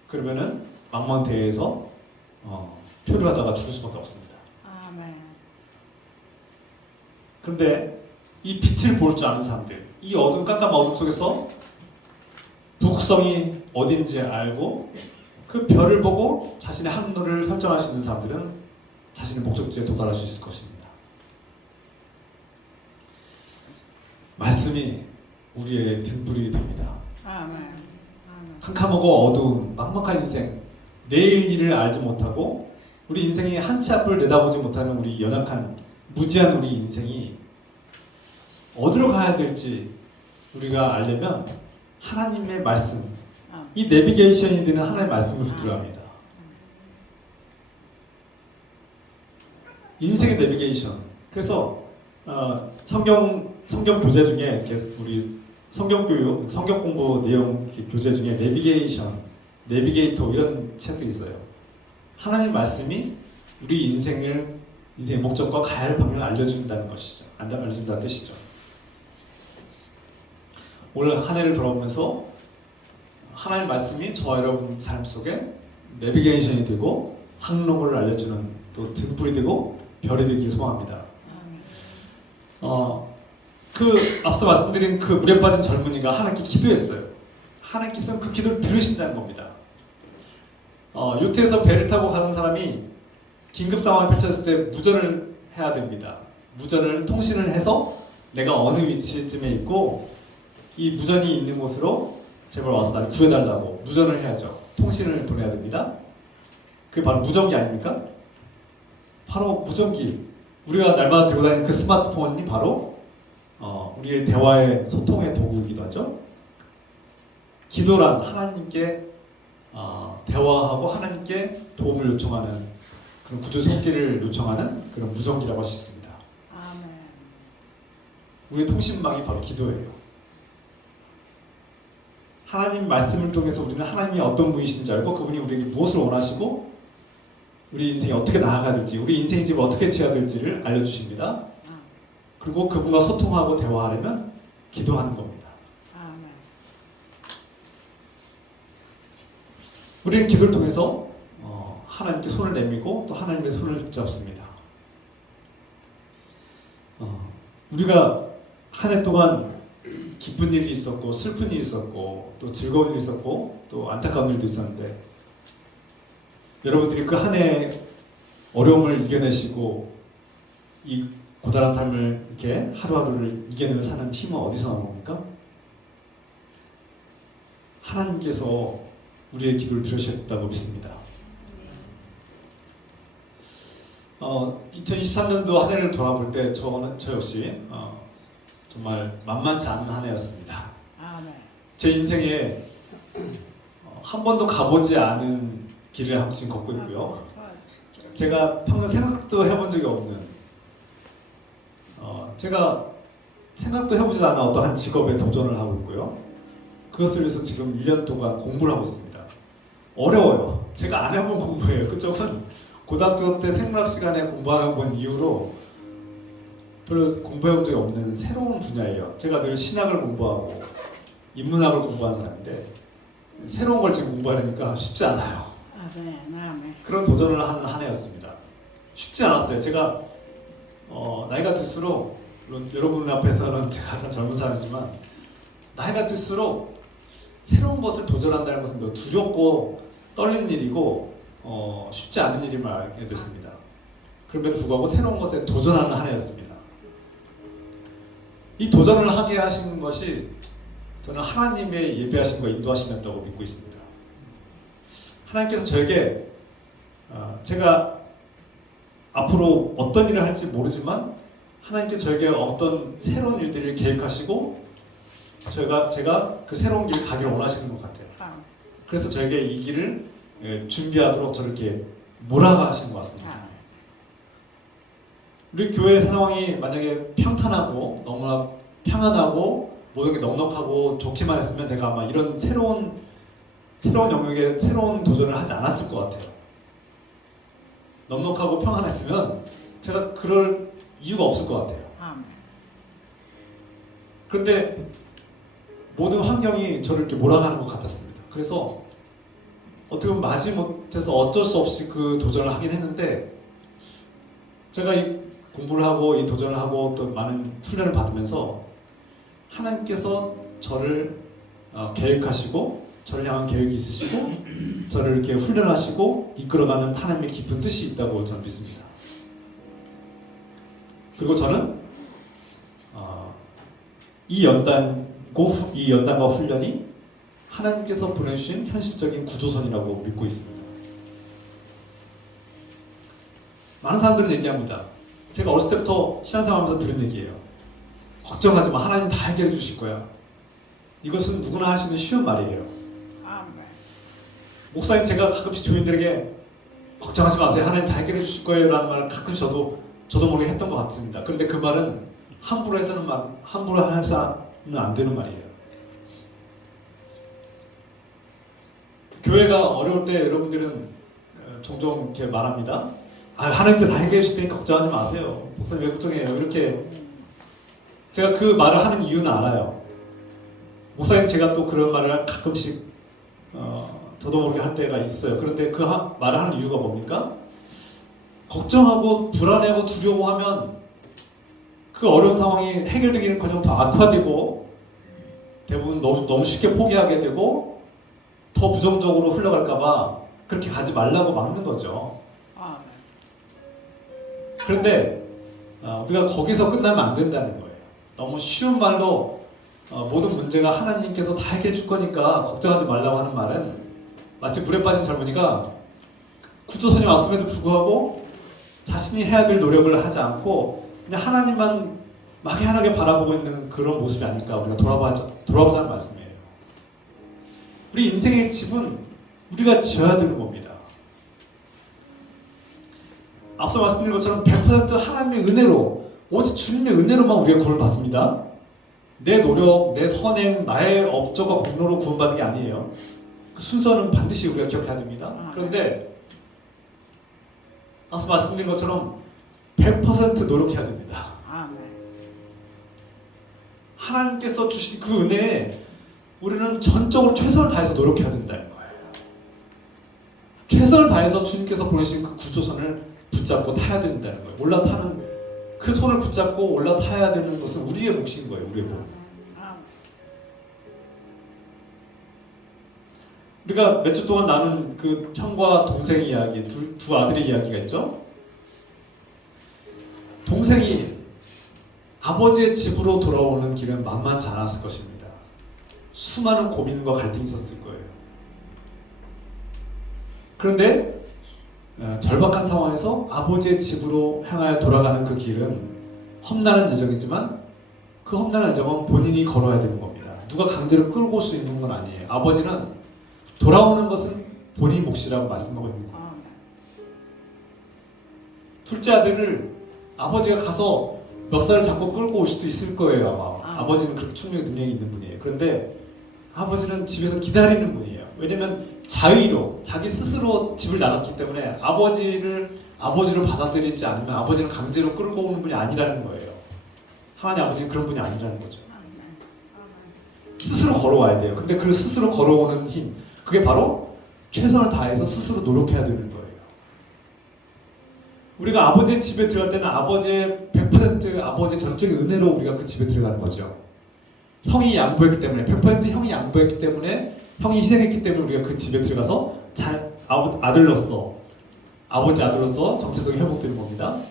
그러면은 망망대해에서 표류하다가 죽을 수밖에 없습니다. 아멘. 그런데 이 빛을 볼 줄 아는 사람들, 이 어둠 깜깜한 어둠 속에서 북성이 어딘지 알고 그 별을 보고 자신의 항로를 설정할 수 있는 사람들은 자신의 목적지에 도달할 수 있을 것입니다. 말씀이 우리의 등불이 됩니다. 아멘. 아멘. 캄캄하고 어두운 막막한 인생, 내일 일을 알지 못하고 우리 인생의 한 치 앞을 내다보지 못하는 우리 연약한 무지한 우리 인생이 어디로 가야 될지 우리가 알려면 하나님의 말씀, 이 내비게이션이 되는 하나님의 말씀을 붙들어야 합니다. 인생의 내비게이션. 그래서 성경 교재 중에 우리 성경 교육, 성경 공부 내용 교재 중에 내비게이터 이런 책이 있어요. 하나님 말씀이 우리 인생의 목적과 가야 할 방향을 알려준다는 것이죠. 알려준다는 뜻이죠. 올 한 해를 돌아보면서 하나님 말씀이 저와 여러분 삶 속에 내비게이션이 되고 항로를 알려주는 또 등불이 되고 별이 되기를 소망합니다. 앞서 말씀드린 그 물에 빠진 젊은이가 하나님께 기도했어요. 하나님께서는 그 기도를 들으신다는 겁니다. 요트에서 배를 타고 가는 사람이 긴급 상황이 펼쳐졌을 때 무전을 해야 됩니다. 통신을 해서 내가 어느 위치쯤에 있고 이 무전이 있는 곳으로 제발 와서 나를 구해달라고 무전을 해야죠. 통신을 보내야 됩니다. 그게 바로 무전기 아닙니까? 바로 무전기. 우리가 날마다 들고 다니는 그 스마트폰이 바로 우리의 대화의 소통의 도구이기도 하죠. 기도란 하나님께 대화하고 하나님께 도움을 요청하는 그런 구조 손길을 요청하는 그런 무전기라고 할 수 있습니다. 아멘. 우리의 통신망이 바로 기도예요. 하나님 말씀을 통해서 우리는 하나님이 어떤 분이신지 알고 그분이 우리에게 무엇을 원하시고 우리 인생이 어떻게 나아가야 될지, 우리 인생의 집을 어떻게 지어야 될지를 알려주십니다. 그리고 그분과 소통하고 대화하려면 기도하는 겁니다. 아멘. 우리는 기도를 통해서 하나님께 손을 내밀고 또 하나님의 손을 붙잡습니다. 우리가 한 해 동안 기쁜 일이 있었고 슬픈 일이 있었고 또 즐거운 일이 있었고 또 안타까운 일도 있었는데 여러분들이 그 한 해 어려움을 이겨내시고 이 고단한 삶을 이렇게 하루하루를 이겨내며 사는 힘은 어디서 나온 겁니까? 하나님께서 우리의 기도를 들으셨다고 믿습니다. 2023년도 한 해를 돌아볼 때 저 역시 정말 만만치 않은 한 해였습니다. 아멘. 제 인생에 한 번도 가보지 않은 길을 한 번씩 걷고 있고요. 제가 평생 생각도 해본 적이 없는 제가 생각도 해보지 않은 어떠한 직업에 도전을 하고 있고요. 그것을 위해서 지금 1년 동안 공부를 하고 있습니다. 어려워요. 제가 안 해본 공부예요. 그쪽은 고등학교 때 생물학 시간에 공부해본 이후로 별로 공부해본 적이 없는 새로운 분야예요. 제가 늘 신학을 공부하고 인문학을 공부한 사람인데 새로운 걸 지금 공부하려니까 쉽지 않아요. 아멘. 아멘. 그런 도전을 하는 한 해였습니다. 쉽지 않았어요. 제가 나이가 들수록 물론 여러분 앞에서는 제가 참 젊은 사람이지만 나이가 들수록 새로운 것을 도전한다는 것은 매우 두렵고 떨리는 일이고 쉽지 않은 일임을 알게 됐습니다. 그럼에도 불구하고 새로운 것에 도전하는 한 해였습니다. 이 도전을 하게 하신 것이 저는 하나님의 예배하심과 인도하심이었다고 믿고 있습니다. 하나님께서 저에게 제가 앞으로 어떤 일을 할지 모르지만 하나님께서 저에게 어떤 새로운 일들을 계획하시고 제가 그 새로운 길을 가기를 원하시는 것 같아요. 그래서 저에게 이 길을 준비하도록 저를 이렇게 몰아가시는 것 같습니다. 우리 교회 상황이 만약에 평탄하고 너무나 평안하고 모든 게 넉넉하고 좋기만 했으면 제가 아마 이런 새로운 영역에 새로운 도전을 하지 않았을 것 같아요. 넉넉하고 평안했으면 제가 그럴 이유가 없을 것 같아요. 그런데 모든 환경이 저를 이렇게 몰아가는 것 같았습니다. 그래서 어떻게 보면 마지못해서 어쩔 수 없이 그 도전을 하긴 했는데 제가 이 공부를 하고 이 도전을 하고 또 많은 훈련을 받으면서 하나님께서 저를 계획하시고 저를 향한 계획이 있으시고 저를 이렇게 훈련하시고 이끌어가는 하나님의 깊은 뜻이 있다고 저는 믿습니다. 그리고 저는 이 연단과 훈련이 하나님께서 보내주신 현실적인 구조선이라고 믿고 있습니다. 많은 사람들은 얘기합니다. 제가 어렸을 때부터 신앙생활하면서 들은 얘기예요. 걱정하지 마. 하나님 다 해결해 주실 거야. 이것은 누구나 하시는 쉬운 말이에요. 목사님, 제가 가끔씩 교인들에게 걱정하지 마세요. 하나님 다 해결해 주실 거예요 라는 말을 가끔 저도 모르게 했던 것 같습니다. 그런데 그 말은 함부로 해서는 안 되는 말이에요. 교회가 어려울 때 여러분들은 종종 이렇게 말합니다. 하나님께 다 해결해 주실 테니까 걱정하지 마세요. 목사님 왜 걱정해요? 이렇게 제가 그 말을 하는 이유는 알아요. 목사님, 제가 또 그런 말을 가끔씩 저도 모르게 할 때가 있어요. 그런데 그 말을 하는 이유가 뭡니까? 걱정하고 불안해하고 두려워하면 그 어려운 상황이 해결되기는커녕 더 악화되고 대부분 너무 쉽게 포기하게 되고 더 부정적으로 흘러갈까봐 그렇게 가지 말라고 막는 거죠. 그런데 우리가 거기서 끝나면 안 된다는 거예요. 너무 쉬운 말로 모든 문제가 하나님께서 다 해결해 줄 거니까 걱정하지 말라고 하는 말은 마치 물에 빠진 젊은이가 구조선이 왔음에도 불구하고 자신이 해야 될 노력을 하지 않고 그냥 하나님만 막연하게 바라보고 있는 그런 모습이 아닐까 우리가 돌아보자는 말씀이에요. 우리 인생의 집은 우리가 지어야 되는 겁니다. 앞서 말씀드린 것처럼 100% 하나님의 은혜로 오직 주님의 은혜로만 우리가 구원을 받습니다. 내 노력, 내 선행, 나의 업적과 공로로 구원받는 게 아니에요. 그 순서는 반드시 우리가 기억해야 됩니다. 그런데 앞서 말씀드린 것처럼 100% 노력해야 됩니다. 하나님께서 주신 그 은혜에 우리는 전적으로 최선을 다해서 노력해야 된다는 거예요. 최선을 다해서 주님께서 보내신 그 구조선을 붙잡고 타야 된다는 거예요. 올라타는 그 손을 붙잡고 올라타야 되는 것은 우리의 몫인 거예요. 우리의 몫. 우리가 몇 주 동안 나눈 그 형과 동생 이야기, 두 아들의 이야기가 있죠. 동생이 아버지의 집으로 돌아오는 길은 만만치 않았을 것입니다. 수많은 고민과 갈등이 있었을 거예요. 그런데 절박한 상황에서 아버지의 집으로 향하여 돌아가는 그 길은 험난한 여정이지만 그 험난한 여정은 본인이 걸어야 되는 겁니다. 누가 강제로 끌고 올 수 있는 건 아니에요. 아버지는 돌아오는 것은 본인 몫이라고 말씀하고 있는 거예요. 둘째 아들을 아버지가 가서 멱살을 잡고 끌고 올 수도 있을 거예요. 아마 아버지는 그렇게 충분히 능력이 있는 분이에요. 그런데 아버지는 집에서 기다리는 분이에요. 왜냐면 자의로 자기 스스로 집을 나갔기 때문에 아버지로 받아들이지 않으면 아버지는 강제로 끌고 오는 분이 아니라는 거예요. 하나님 아버지는 그런 분이 아니라는 거죠. 스스로 걸어와야 돼요. 근데 그 스스로 걸어오는 힘, 그게 바로 최선을 다해서 스스로 노력해야 되는 거예요. 우리가 아버지의 집에 들어갈 때는 아버지의 100% 아버지의 전적인 은혜로 우리가 그 집에 들어가는 거죠. 형이 양보했기 때문에 100% 형이 양보했기 때문에 형이 희생했기 때문에 우리가 그 집에 들어가서 아들로서 아버지 아들로서 정체성이 회복되는 겁니다.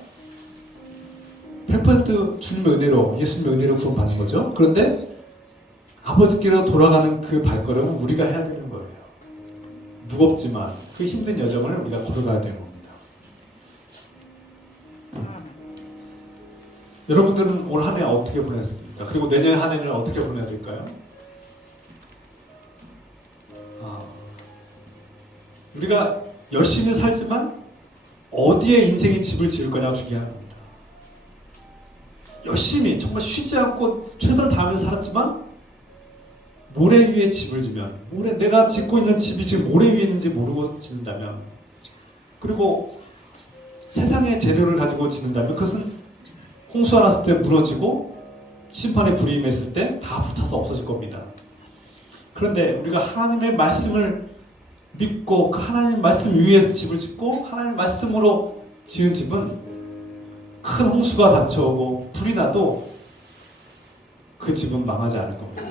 100% 주님의 은혜로 예수님의 은혜로 구원받는 거죠. 그런데 아버지께로 돌아가는 그 발걸음은 우리가 해야 되는 거예요. 무겁지만 그 힘든 여정을 우리가 걸어가야 되는 겁니다. 여러분들은 올 한 해 어떻게 보냈습니까? 그리고 내년 한 해를 어떻게 보내야 될까요? 우리가 열심히 살지만 어디에 인생의 집을 지을 거냐가 중요한 겁니다. 열심히 정말 쉬지 않고 최선을 다하면서 살았지만 모래 위에 집을 지면 내가 짓고 있는 집이 지금 모래 위에 있는지 모르고 짓는다면, 그리고 세상의 재료를 가지고 짓는다면 그것은 홍수가 났을 때 무너지고 심판의 불이 임했을 때 다 불타서 없어질 겁니다. 그런데 우리가 하나님의 말씀을 믿고 그 하나님 말씀 위에서 집을 짓고 하나님 말씀으로 지은 집은 큰 홍수가 닥쳐오고 불이 나도 그 집은 망하지 않을 겁니다.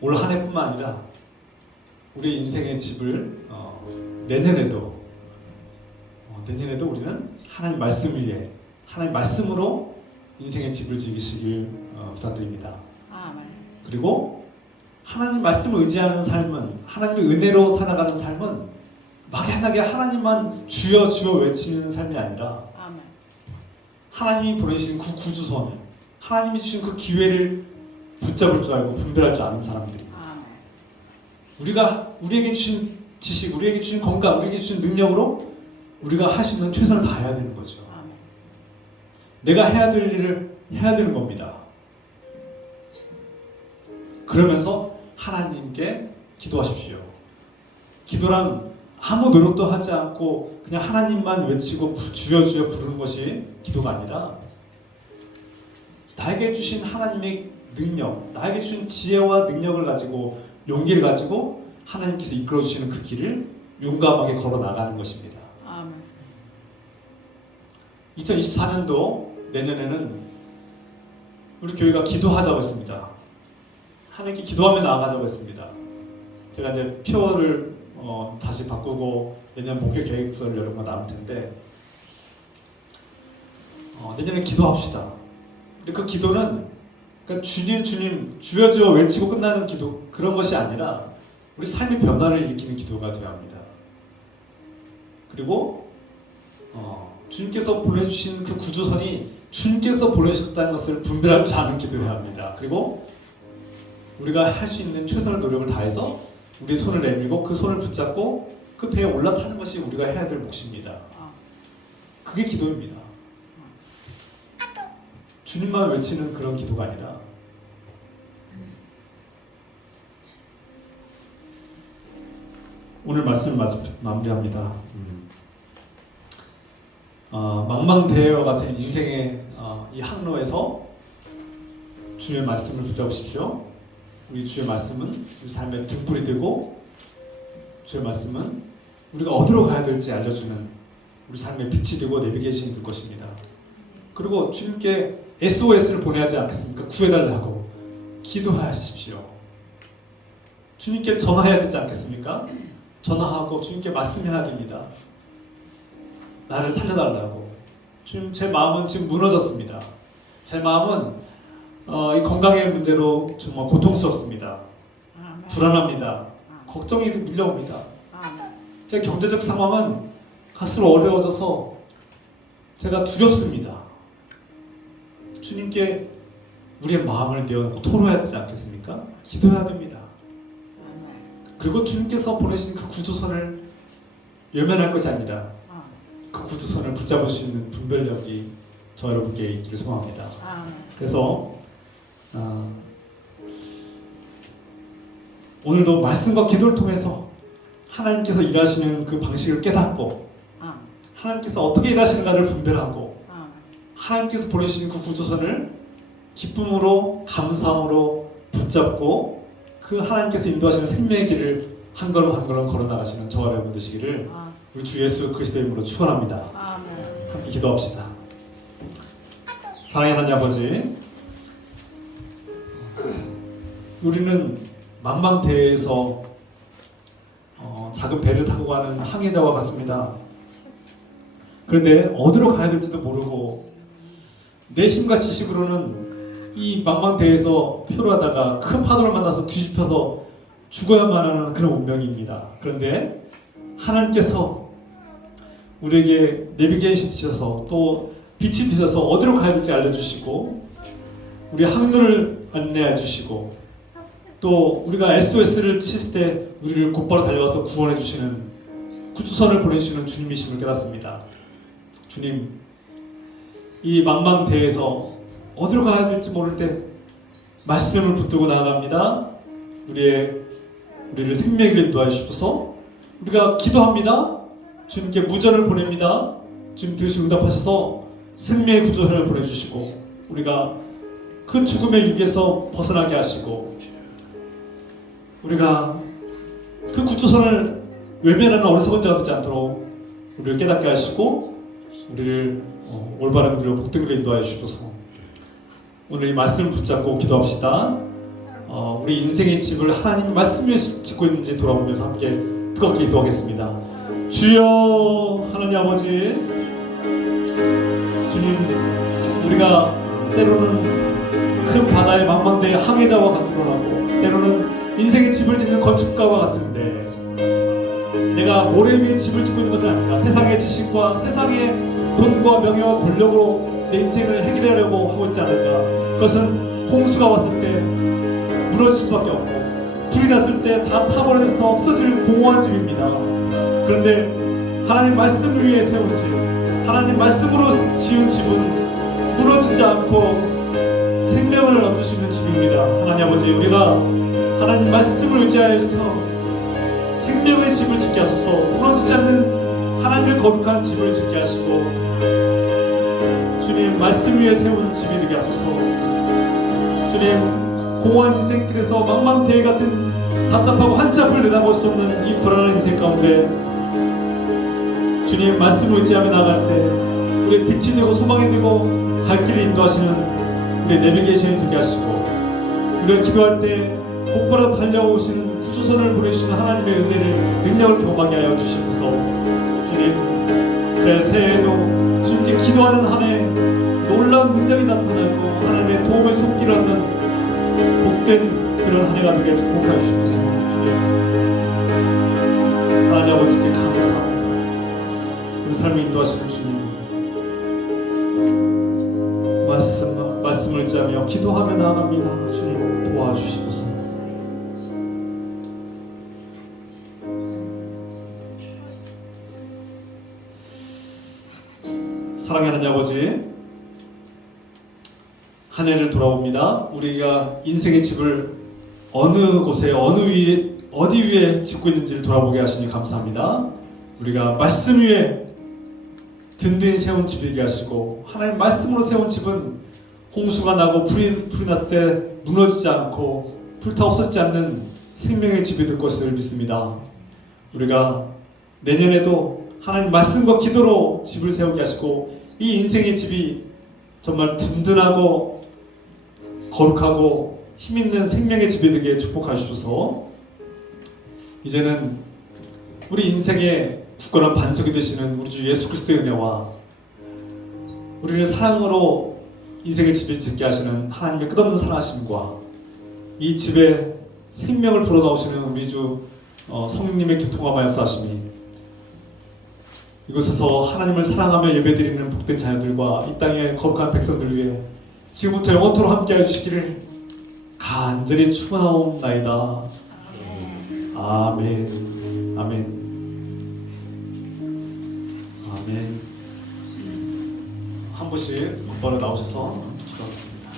올 한 해뿐만 아니라 우리 인생의 집을 내년에도 우리는 하나님 말씀 위에 하나님 말씀으로 인생의 집을 지으시길 부탁드립니다. 그리고 하나님 말씀을 의지하는 삶은, 하나님의 은혜로 살아가는 삶은 막연하게 하나님만 주여 주여 외치는 삶이 아니라 하나님이 보내신 그 구주선, 하나님이 주신 그 기회를 붙잡을 줄 알고 분별할 줄 아는 사람들이, 우리에게 주신 지식, 우리에게 주신 건강, 우리에게 주신 능력으로 우리가 할 수 있는 최선을 다해야 되는 거죠. 내가 해야 될 일을 해야 되는 겁니다. 그러면서 하나님께 기도하십시오. 기도란 아무 노력도 하지 않고 그냥 하나님만 외치고 주여 주여 부르는 것이 기도가 아니라, 나에게 주신 하나님의 능력, 나에게 주신 지혜와 능력을 가지고, 용기를 가지고 하나님께서 이끌어 주시는 그 길을 용감하게 걸어 나가는 것입니다. 2024년도 내년에는 우리 교회가 기도하자고 했습니다. 하나님께 기도하며 나아가자고 했습니다. 제가 이제 표를 다시 바꾸고 내년 목회 계획서를 여러 번 나올 텐데, 내년에 기도합시다. 근데 그 기도는 그러니까 주님 주여 주여 외치고 끝나는 기도, 그런 것이 아니라 우리 삶의 변화를 일으키는 기도가 되어야 합니다. 그리고 주님께서 보내주신 그 구조선이 주님께서 보내셨다는 것을 분별할 줄 아는 기도해야 합니다. 그리고 우리가 할 수 있는 최선의 노력을 다해서 우리의 손을 내밀고 그 손을 붙잡고 그 배에 올라타는 것이 우리가 해야 될 몫입니다. 그게 기도입니다. 주님만 외치는 그런 기도가 아니라, 오늘 말씀을 마무리합니다. 망망대해와 같은 인생의 이 항로에서 주의 말씀을 붙잡으십시오. 우리 주의 말씀은 우리 삶의 등불이 되고, 주의 말씀은 우리가 어디로 가야 될지 알려주는 우리 삶의 빛이 되고 내비게이션이 될 것입니다. 그리고 주님께 SOS를 보내야 하지 않겠습니까? 구해달라고 기도하십시오. 주님께 전화해야 되지 않겠습니까? 전화하고 주님께 말씀해야 됩니다. 나를 살려달라고. 주님, 제 마음은 지금 무너졌습니다. 제 마음은 이 건강의 문제로 정말 고통스럽습니다. 불안합니다. 걱정이 밀려옵니다. 제 경제적 상황은 갈수록 어려워져서 제가 두렵습니다. 주님께 우리의 마음을 내어놓고 토로해야 되지 않겠습니까? 기도해야 됩니다. 그리고 주님께서 보내신 그 구조선을 외면할 것이 아니라 그 구조선을 붙잡을 수 있는 분별력이 저 여러분께 있기를 소망합니다. 그래서 오늘도 말씀과 기도를 통해서 하나님께서 일하시는 그 방식을 깨닫고, 하나님께서 어떻게 일하시는가를 분별하고, 하나님께서 보내시는 그 구조선을 기쁨으로 감사함으로 붙잡고 그 하나님께서 인도하시는 생명의 길을 한 걸음 한 걸음 걸어 나가시는 저와 여러분 되시기를 우리 주 예수 그리스도의 이름으로 축원합니다. 함께 기도합시다. 사랑하는 하나님 아버지, 우리는 망망대해에서 작은 배를 타고 가는 항해자와 같습니다. 그런데 어디로 가야 될지도 모르고 내 힘과 지식으로는 이 망망대해에서 표류하다가 큰 파도를 만나서 뒤집혀서 죽어야만 하는 그런 운명입니다. 그런데 하나님께서 우리에게 내비게이션 주셔서 또 빛이 되셔서 어디로 가야 될지 알려주시고 우리 항로를 안내해 주시고 또 우리가 SOS를 칠 때 우리를 곧바로 달려와서 구원해 주시는 구주선을 보내주시는 주님이심을 깨닫습니다. 주님, 이 망망대해에서 어디로 가야 될지 모를 때 말씀을 붙들고 나아갑니다. 우리를 생명을 인도하여 주셔서 우리가 기도합니다. 주님께 무전을 보냅니다. 주님 들으시 응답하셔서 생명의 구조선을 보내주시고 우리가 그 죽음의 육에서 벗어나게 하시고 우리가 그 구조선을 외면하는 어리석은 자가 되지 않도록 우리를 깨닫게 하시고 우리를 올바른 길로 복된 길로 인도하여 주셔서 오늘 이 말씀을 붙잡고 기도합시다. 우리 인생의 집을 하나님 말씀 위에 짓고 있는지 돌아보면서 함께 뜨겁게 기도하겠습니다. 주여 하나님 아버지, 주님, 우리가 때로는 큰 바다의 망망대의 항해자와 같기도 하고 때로는 인생의 집을 짓는 건축가와 같은데 내가 모래 위에 집을 짓고 있는 것은 아니다. 세상의 지식과 세상의 돈과 명예와 권력으로 내 인생을 해결하려고 하고 있지 않을까. 그것은 홍수가 왔을 때 무너질 수밖에 없고 불이 났을 때 다 타버려서 없어질 공허한 집입니다. 그런데 하나님 말씀 위에 세운 집, 하나님 말씀으로 지은 집은 무너지지 않고 생명을 얻을 수 있는 집입니다. 하나님 아버지, 우리가 하나님 말씀을 의지하여서 생명의 집을 짓게 하소서. 무너지지 않는 하나님의 거룩한 집을 짓게 하시고 주님 말씀 위에 세운 집이 되게 하소서. 주님, 공허한 인생길에서 망망대해 같은 답답하고 한치 앞을 내다볼 수 없는 이 불안한 인생 가운데 주님 말씀을 의지하며 나갈 때 우리의 빛이 되고 소망이 되고 갈 길을 인도하시는 우리의 내비게이션이 되게 하시고 우리가 기도할 때 곧바로 달려오시는 구주선을 보내주시는 하나님의 은혜를 능력을 경험하게 하여 주시옵소서. 주님, 그래 새해에도 주님께 기도하는 한 해 놀라운 능력이 나타나고 하나님의 도움의 손길을 얻는 복된 그런 한 해가 되게 축복하여 주시옵소서. 주님, 하나님 아버지께 감사합니다. 우리 삶을 인도하시는 주님, 말씀을 의지하며 기도하며 나아갑니다. 주님 도와주시옵소서. 사랑하는 아버지, 한 해를 돌아봅니다. 우리가 인생의 집을 어느 곳에 어디 위에 짓고 있는지를 돌아보게 하시니 감사합니다. 우리가 말씀 위에 든든히 세운 집이게 하시고 하나님 말씀으로 세운 집은 홍수가 나고 불이 났을 때 무너지지 않고 불타 없어지지 않는 생명의 집이 될 것을 믿습니다. 우리가 내년에도 하나님 말씀과 기도로 집을 세우게 하시고 이 인생의 집이 정말 든든하고 거룩하고 힘있는 생명의 집이 되게 축복하시소서. 이제는 우리 인생의 굳건한 반석이 되시는 우리 주 예수 그리스도의 은혜와 우리를 사랑으로 인생을 집에 짓게 하시는 하나님의 끝없는 사랑하심과 이 집에 생명을 불어넣으시는 우리 주 성령님의 교통과 역사하심이 이곳에서 하나님을 사랑하며 예배드리는 복된 자녀들과 이 땅의 거룩한 백성들 위해 지금부터 영원토록 함께해 주시기를 간절히 축원하옵나이다. 아멘. 아멘. 아멘. 한 분씩 곧바로 나오셔서 기도하겠습니다.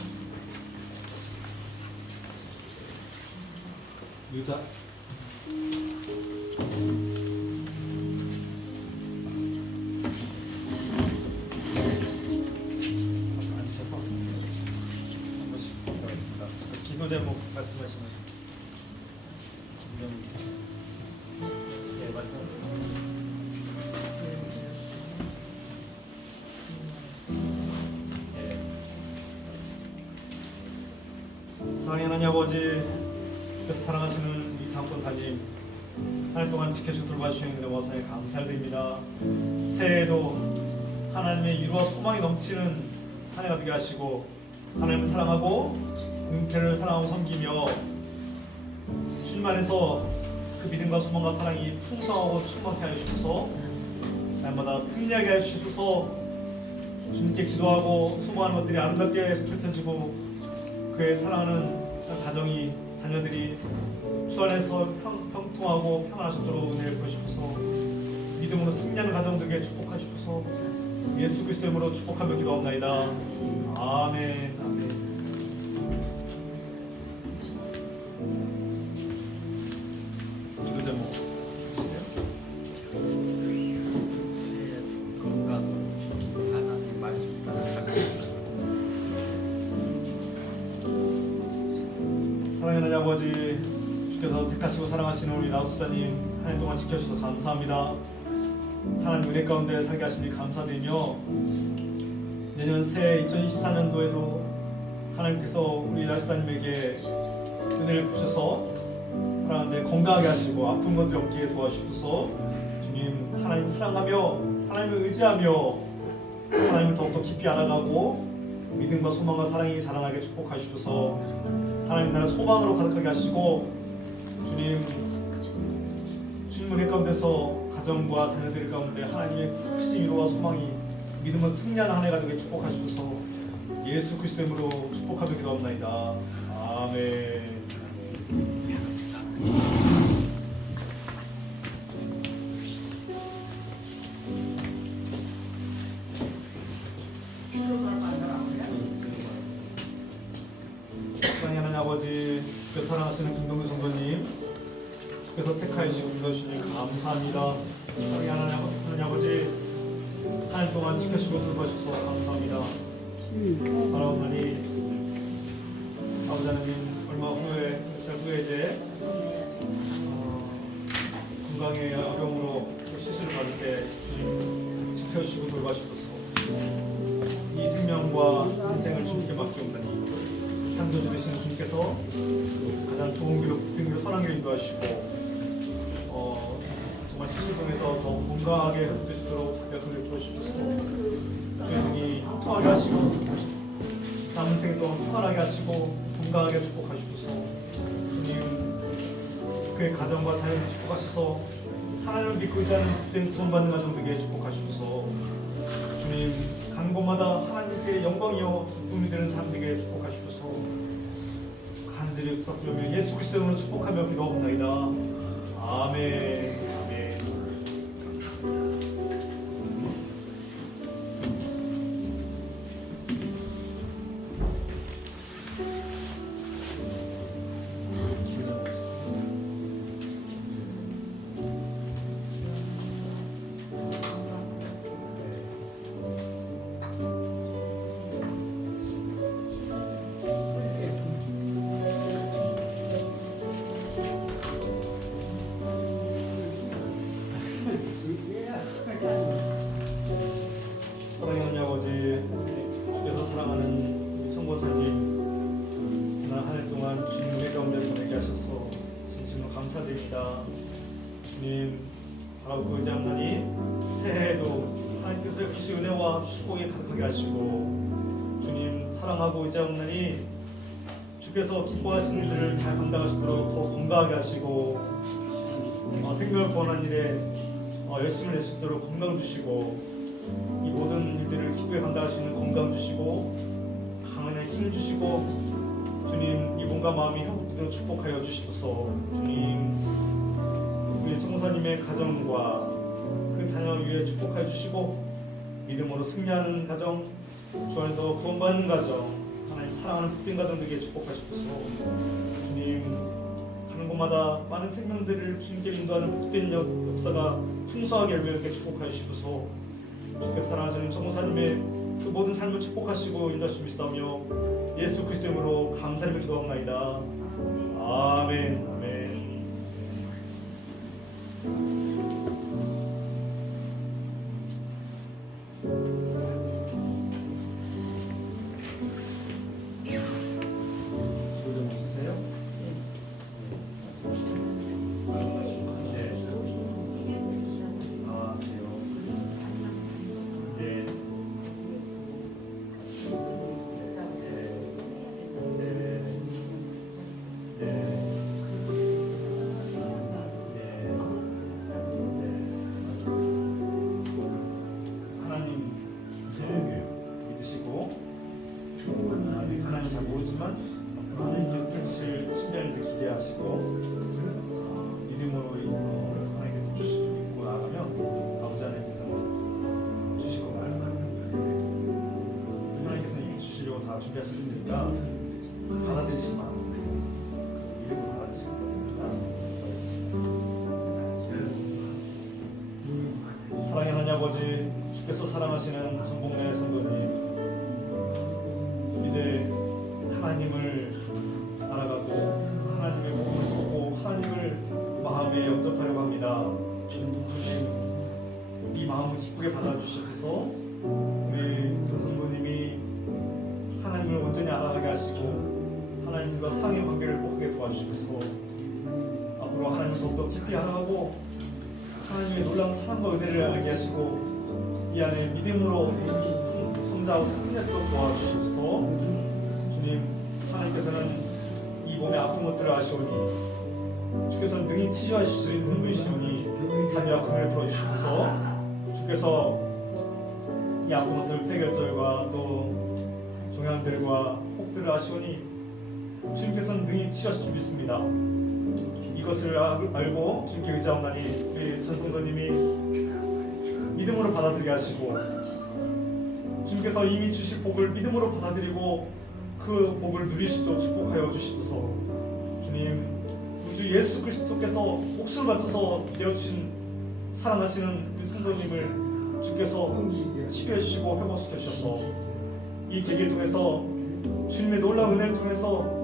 의자. 앉으셔서 한 분씩 기도하겠습니다. 기도 제목 말씀하시면 네, 말씀. 사랑하는 하나님 아버지, 주께서 사랑하시는 이상권사님 한 해 동안 지켜주고 돌봐주시는 은혜 와서에 감사드립니다. 새해에도 하나님의 위로와 소망이 넘치는 한 해가 되게 하시고 하나님을 사랑하고 공동체를 사랑하고 섬기며 주님 안에서 그 믿음과 소망과 사랑이 풍성하고 충만케 하여 주셔서 날마다 승리하게 하여 주셔서 주님께 기도하고 소망하는 것들이 아름답게 펼쳐지고 그의 사랑하는 가정이 자녀들이 주 안에서 평통하고 평안하시도록 은혜를 부어주셔서 믿음으로 승리하는 가정 되게 축복하시옵소서. 예수 그리스도 이름으로 축복하며 기도합나이다. 아멘. 아멘. 기도 제목 새해 건강 하나님 말씀 사랑하는 아버지, 주께서 택하시고 사랑하시는 우리 라우스자님 한 해 동안 지켜주셔서 감사합니다. 하나님 은혜 가운데 살게 하시니 감사드리며 내년 새해 2024년도에도 하나님께서 우리 라우스자님에게 은혜를 주셔서 사랑하는데 건강하게 하시고 아픈 것들이 없게 도와주셔서 주님 하나님 사랑하며 하나님을 의지하며 하나님을 더욱더 깊이 알아가고 믿음과 소망과 사랑이 자라나게 축복하시옵소서. 하나님 나라 소망으로 가득하게 하시고 주님 은혜 가운데서 가정과 자녀들 가운데 하나님의 크신 위로와 소망이 믿음과 승리하는 한 해가 되게 축복하시옵소서. 예수 그리스도 이름으로 축복하며 기도합나이다. 아멘. 사랑하는 하나님 아버지, 주께서 사랑하시는 김동규 성도님, 주께서 택하여 주시고 불러주시니 감사합니다. 사랑하는 하나님 아버지, 한 해 동안 지켜주시고 돌봐주셔서 감사합니다. 사랑하는 하나님 아버지 하나님, 얼마 후에 이제 건강의 어려움으로 시술을 받을 때 지켜주시고 돌봐주셔서 이 생명과 인생을 주님께 맡기옵나니 창조주 되시는 주님께서 가장 좋은 길로 붙은 길로 선한 길로 인도하시고 정말 시술 통해서 더 건강하게 회복되시도록 자격을 부어주셔서 주의 등이 통하게 하시고 남은 생 동안 평안하게 하시고 건강하게 축복하시고서 주님 그의 가정과 자녀를 축복하셔서 하나님을 믿고 의지하는 복된 구원받는 가정 되게 축복하시고서 주님 가는 곳마다 하나님께 영광이요 기쁨이 되는 삶 되게 축복하시고서 간절히 부탁드리며 예수 그리스도 이름으로 축복하며 기도합나이다. 아멘. 아멘. 사랑하는 아버지, 주께서 사랑하는 성권사님 지난 한 해 동안 주님 은혜 가운데 보내게 하셔서 진심으로 감사드립니다. 주님 바라보고 의지합나니 새해에도 하나님께서 역시 은혜와 축복이 가득하게 하시고 주님 사랑하고 의지합나니 주께서 기뻐하시는 일들을 잘 감당하시도록 더 건강하게 하시고 생명을 구원하는 일에 열심을 낼 수 있도록 건강 주시고 이 모든 일들을 기쁘게 감당하시는 건강 주시고 강한에 힘을 주시고 주님 이 몸과 마음이 회복되도록 축복하여 주시옵소서. 주님 우리 청사님의 가정과 그 자녀 위에 축복하여 주시고 믿음으로 승리하는 가정, 주 안에서 구원받는 가정, 하나님 사랑하는 복된 가정 되게 축복하시옵소서. 주님 가는 곳마다 많은 생명들을 주님께 인도하는 복된 역사가 풍성하게 열매롭게 축복하여 주시옵소서. 주께서 사랑하시는 정사님의 그 모든 삶을 축복하시고 인도하시며 믿사오며 예수 그리스도 이름으로 감사를 기도합나이다. 아멘. 아멘. 조정 있으세요? 준비하셨으니까 받아들이시기 바랍니다. 이름으로 받아주시기 바랍니다. 사랑의 하나님 아버지, 주께서 사랑하시는 전복래 성도님, 이제 하나님을 알아가고 하나님의 복음을 듣고 하나님을 마음에 영접하려고 합니다. 이 마음을 기쁘게 받아주셔서 우리 전 성도님이 하나님을 온전히 알아가게 하시고 하나님과 사랑의 관계를 맺게 도와주셔서 앞으로 하나님을 더욱더 깊이 알아가고 하나님의 놀라운 사랑과 은혜를 알게 하시고 이 안에 믿음으로 성장하고 승리하도록 도와주셔서 주님, 하나님께서는 이 몸의 아픈 것들을 아시오니 주께서는 능히 치유하실 수 있는 분이시오니 자기 아픔을 풀어주셔서 주께서 이 아픈 것들 폐결절과 또 종양들과 혹들을 아시오니 주님께서는 능히 치유하실 줄 믿습니다. 이것을 알고 주님께 의지하오나니 우리 전성도님이 믿음으로 받아들이게 하시고 주님께서 이미 주실 복을 믿음으로 받아들이고 그 복을 누릴 수 있도록 축복하여 주시옵소서. 주님, 우주 예수 그리스도께서 목숨을 바쳐서 내어주신 사랑하시는 우리 성도님을 주께서 치유해 주시고 회복시켜 주셔서 이 계기를 통해서 주님의 놀라운 은혜를 통해서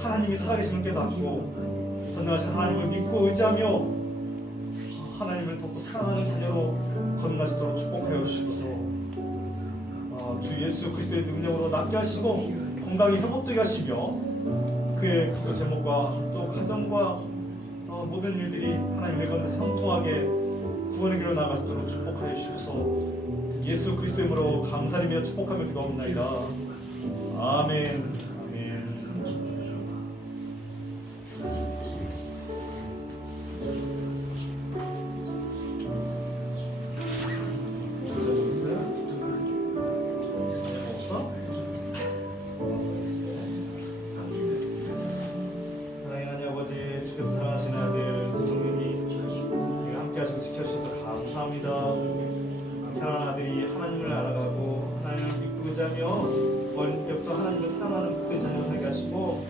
하나님이 살아계심을 깨닫고 전능하신 하나님을 믿고 의지하며 하나님을 더욱더 사랑하는 자녀로 거듭나시도록 축복하여 주시옵소서. 주 예수 그리스도의 능력으로 낫게 하시고 건강히 회복되게 하시며 그의 기도 제목과 또 가정과 모든 일들이 하나님의 건데 성통하게 구원의 길로 나아가시도록 축복하여 주셔서 예수 그리스도의 이름으로 감사드리며 축복하며 기도합니다. 아멘. 아멘. 사랑의 하나님 아버지, 주께서 사랑하시는 아들 조정민이 함께 하시고 지켜주셔서 감사합니다. 사랑하는 아들이 하나님을 알아가고 하나님을 믿고 의지하며 원격도 하나님을 사랑하는 복된 자녀로 살게 하시고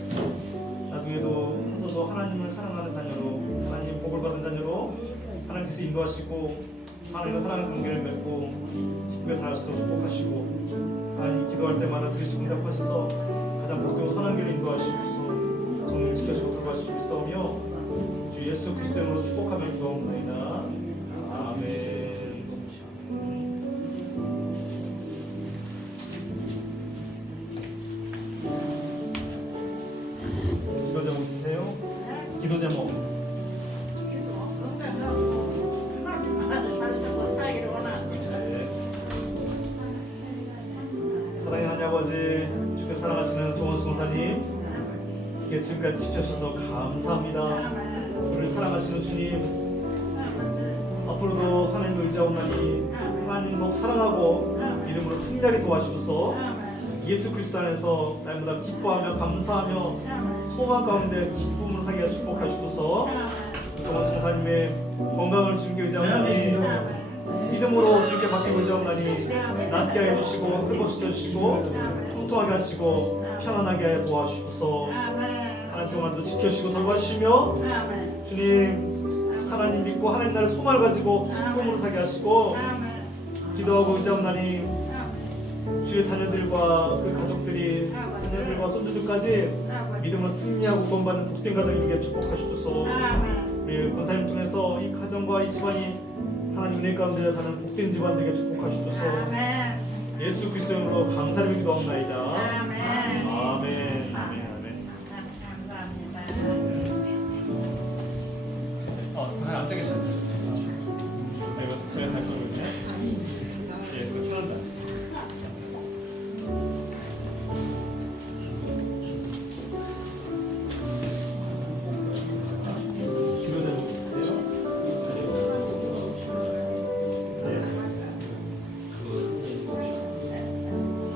나중에도 해서도 하나님을 사랑하는 자녀로 하나님 복을 받은 자녀로 하나님께서 인도하시고 하나님과 사랑의 관계를 맺고 기쁘게 살아갈 수 있도록 축복하시고 하나님 기도할 때마다 들으시고 응답하셔서 가장 복되고 선한 길을 인도하시고 정리를 지켜주고 돌봐주시고 있어오며 주 예수 그리스도의 이름으로 축복하며 기도합니다. 아멘. 기도 제목 있으세요? 기도 제목. 사랑의 하나님 아버지, 주께 사랑하시는 조원수 목사님, 이게 지금까지 지켜주셔서 감사합니다. 우리를 사랑하시는 주님, 앞으로도 하나님을 의지하오나니 하나님 더욱 사랑하고 이름으로 승리하게 도와주셔서 예수 그리스도 안에서 날마다 기뻐하며 감사하며 소망 가운데 기쁨으로 살게 축복해 주셔서 조원수 목사님의 건강을 주님께 의지하오나니 이름으로 주님께 맡기고 의지하오나니 낫게 해주시고 회복시켜 주시고 통통하게 하시고 편안하게 하여 도와주셔서 하나님 동안도 지켜주시고 돌봐주시며 주님 하나님 믿고 하나님 나를 소망을 가지고 기쁨으로 살게 하시고 기도하고 의지하오나니 주의 자녀들과 그 가족들이 자녀들과 손주들까지 믿음으로 승리하고 구원받는 복된 가정이 되게 축복하셔서 우리 권사님 통해서 이 가정과 이 집안이 하나님 은혜 가운데 사는 복된 집안 되게 축복하셔서 예수 그리스도의 이름으로 감사를 기도합나이다. 아멘. 아멘. 아멘. 감사합니다. 그냥 앉아 계셔도 돼요. 이거 제가 갈 거거든요. 예, 그 편한다. 기도 제목 있으세요?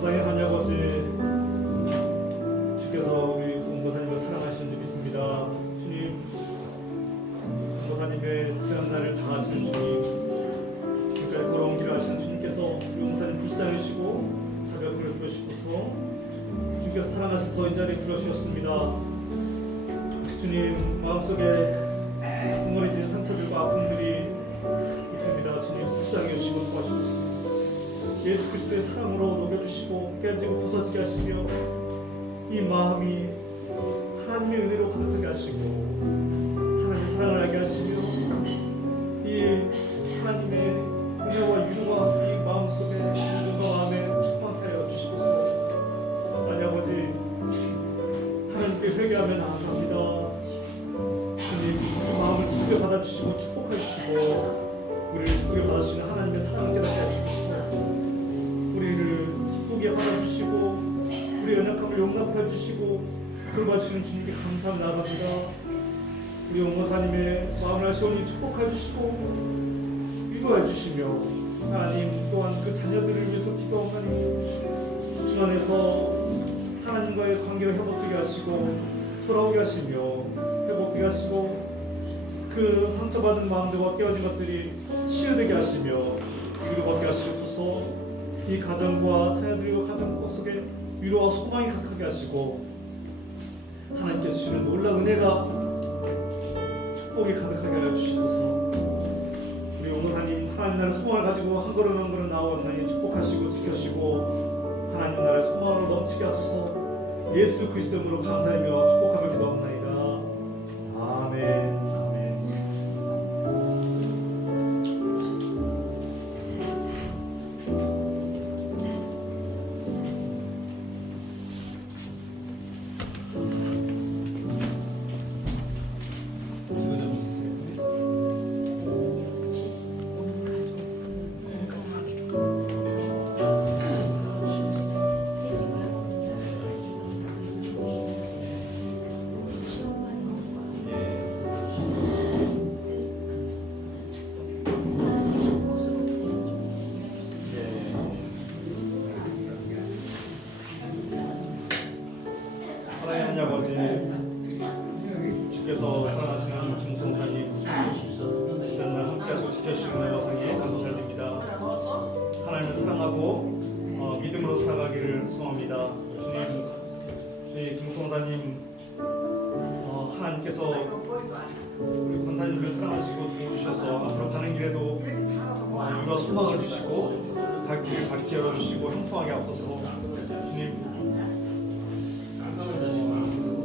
사랑의 하나님 아버지, 주께서 우리 공보사님을 사랑하시는 줄 믿습니다. 주님, 공보사님의 지난날을 다하시는 주님, 지금까지 걸어온 길을 하시는 주님께서 우리 공보사님 불쌍히 시고 자비하고 베푸시고서 사랑하셔서 이 자리에 부르셨습니다. 주님, 마음속에 응어리지는 상처들과 아픔들이 있습니다. 주님, 불쌍히 여주시고 도와주시옵소서. 예수 그리스도의 사랑으로 녹여주시고 깨지고 부서지게 하시며 이 마음이 하나님의 은혜로 가득하게 하시고 하나님의 사랑을 알게 하시며 이 하나님의 은혜와 유로가 이 마음속에 눈과 마음에 충만케 하여 주시옵소서. 하나님 아버지, 하나님께 회개하며 나아갑니다. 주님, 그 마음을 기쁘게 받아주시고 축복해주시고 우리를 기쁘게 받아주시는 하나님의 사랑을 깨닫게 해주시고 우리를 기쁘게 받아주시고 우리의 연약함을 용납해 주시고 그걸 봐주시는 주님께 감사하며 나아갑니다. 우리 옹호사님의 마음을 하시오니 축복해 주시고 위로해 주시며 하나님 또한 그 자녀들을 위해서 기도하오니 주 안에서 하나님과의 관계를 회복되게 하시고 돌아오게 하시며 회복되게 하시고 그 상처받은 마음들과 깨어진 것들이 치유되게 하시며 위로받게 하시옵소서. 이 가정과 자녀들과 가정 속에 위로와 소망이 가득하게 하시고 하나님께서 주시는 놀라운 은혜가 축복이 가득하게 하여 주시옵소서. 우리 옹호사님 하나님 나라의 소망을 가지고 한 걸음 한 걸음 나아가니 축복하시고 지켜주시고 하나님 나라의 소망으로 넘치게 하소서. 예수 그리스도로 감사하며 축복하며 기도합나이다. 아멘. 사랑하는 아버지, 주께서 사랑하시는 김성사님 지난날 함께하시고 지켜주시는 날 영상에 감사드립니다. 하나님을 사랑하고 믿음으로 살아가기를 소망합니다. 주님, 저희 김성사님 하나님께서 우리 권사님을 사랑하시고 도와주셔서 앞으로 가는 길에도 위로와 소망을 주시고 갈 길을 밝게 열어주시고 형통하게 하옵소서. 주님,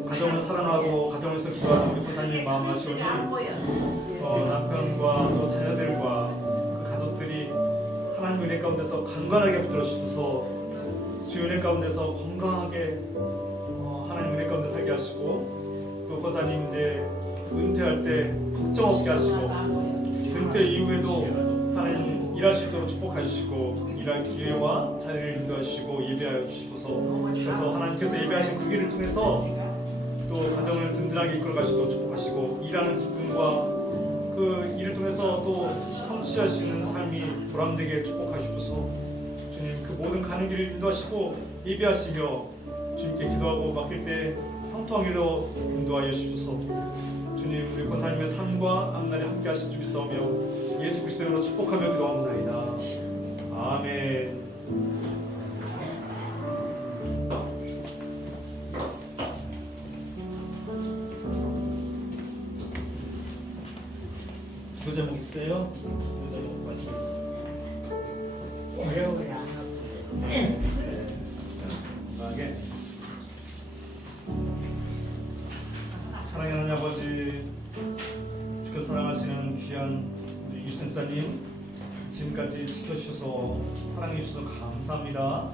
가정을 사랑하고 가정에서 기도하는 우리 권사님 마음을 하시오니 남편과 또 자녀들과 그 가족들이 하나님 은혜 가운데서 강건하게 붙들어 주셔서 주 은혜 가운데서 건강하게 하나님 은혜 가운데 살게 하시고 또 권사님 이제 은퇴할 때 걱정 없게 하시고 은퇴 이후에도 하나님 일할 수 있도록 축복해 주시고 일할 기회와 자리를 인도해 주시고 예배하여 주시고서 그래서 하나님께서 예배하신 그 길을 통해서 또 가정을 든든하게 이끌어 가시도록 축복하시고 일하는 기쁨과 그 일을 통해서 또 성취할 수 있는 삶이 보람되게 축복하시옵소서. 주님, 그 모든 가는 길을 인도하시고 예배하시며 주님께 기도하고 맡길 때 형통하기로 인도하여 주시옵소서. 주님, 우리 권사님의 삶과 앞날에 함께 하신 주 믿사오며 예수 그리스도로 축복하며 기도합니다. 아멘. 기도 제목 있어요? 기도 제목 말씀해주세요. 어려워요. 네. 건강하게. 사랑하는 아버지, 주께서 사랑하시는 귀한 우리 유생사님 지금까지 지켜주셔서 사랑해주셔서 감사합니다.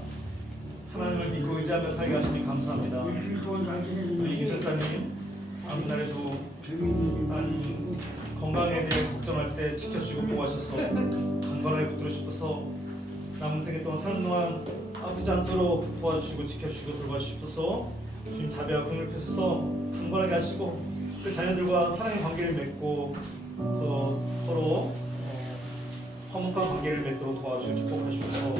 하나님을 믿고 의지하며 살게 하시니 감사합니다. 우리 유생사님 앞날에도 하나님 건강에 대해 걱정할 때 지켜주시고 보호하셔서 강건하게 붙들어 주셔서 남은 생애 동안 사는 동안 아프지 않도록 도와주시고 지켜주시고 돌봐주셔서 주님 자비와 긍휼을 펴셔서 강건하게 하시고 그 자녀들과 사랑의 관계를 맺고 또 서로 화목한 관계를 맺도록 도와주시고 축복하셔서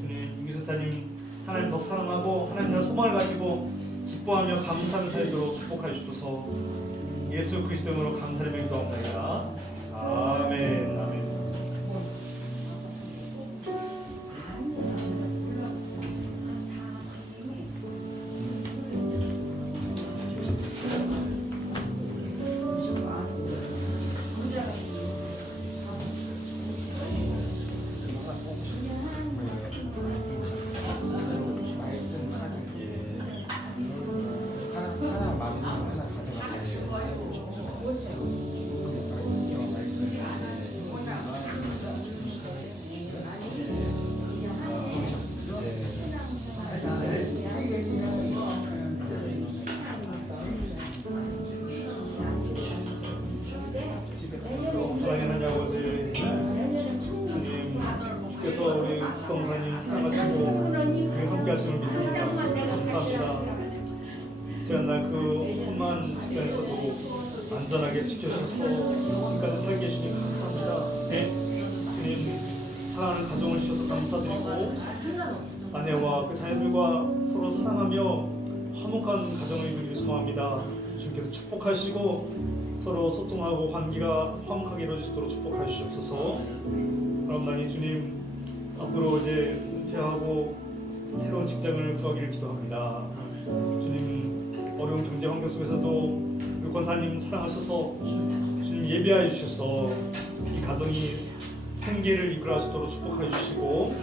주님 유기선사님 하나님 더 사랑하고 하나님 나라 소망을 가지고 기뻐하며 감사하며 살도록 축복하셔서 예수 그리스도 이름으로 감사를 기도합니다. 아멘. 아멘. 박성사님 사랑하시고 그 함께 하심을 믿습니다. 감사합니다. 지난날 그 험한 시간에서도 안전하게 지켜주셔서 지금까지 살게 해주시니 감사합니다. 네. 주님 사랑하는 가정을 주셔서 감사드리고 아내와 그 자녀들과 서로 사랑하며 화목한 가정을 이루기를 소망합니다. 주님께서 축복하시고 서로 소통하고 관계가 화목하게 이루어지도록 축복하시옵소서. 그럼나니 주님 앞으로 이제 은퇴하고 새로운 직장을 구하기를 기도합니다. 주님 어려운 경제 환경 속에서도 우리 권사님 사랑하셔서 주님 예배하여 주셔서 이 가정이 생계를 이끌어가시도록 축복하여 주시고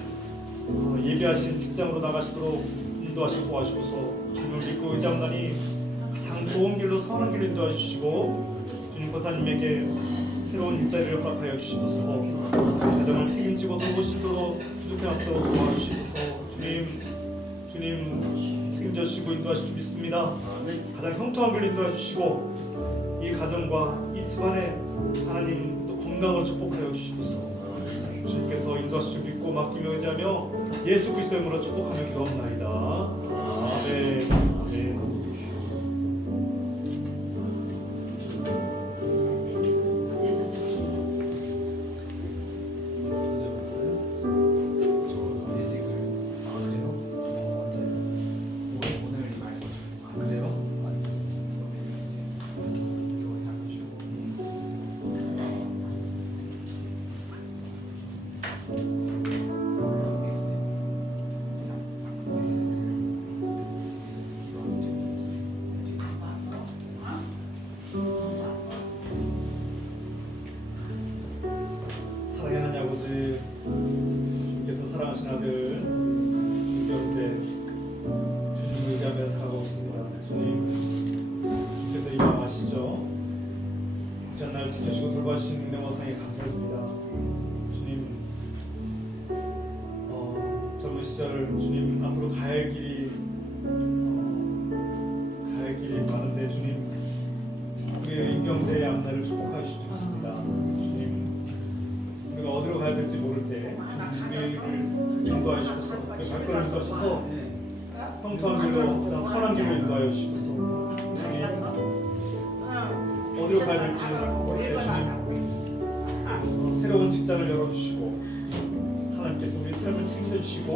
예배하신 직장으로 나가시도록 인도하시고 도와주셔서 주님을 믿고 의지함나니 가장 좋은 길로 선한 길로 인도하여 주시고 주님 권사님에게 새로운 일자리를 허락하여 주시옵소서. 가정을 책임지고 돌보시도록 부족해 없도록 도와주시옵소서. 주님 책임져 주시고 인도하실 줄 믿습니다. 가장 형통한 길로 인도해 주시고 이 가정과 이 집안에 하나님 또 건강을 축복하여 주시옵소서. 주님께서 인도하실 줄 믿고 맡기며 의지하며 예수 그리스도의 이름으로 축복하며 기도합나이다. 아멘. 아멘. 사랑의 하나님 아버지, 주님께서 사랑하신 아들 김경재 주님을 의지하며 살아가고 있습니다. 주님께서 이 마음 아시죠? 지난날 지켜주시고 돌봐주신 능력과 상에 감사드립니다. 주님 젊은 시절 주님 앞으로 가야 할 길이 많은데 주님 우리 임경재의 앞날을 축복하여 주시겠습니다. 주님 우리가 어디로 가야 될지 모를 때 우리를 인도하여 주셔서 우리 발걸음을 인도하셔서 형통한 길로 선한 길로 인도하여 주셔서 주님 어디로 가야 될지 모를 때 주님 새로운 직장을 열어주시고 하나님께서 우리 삶을 책임져 주시고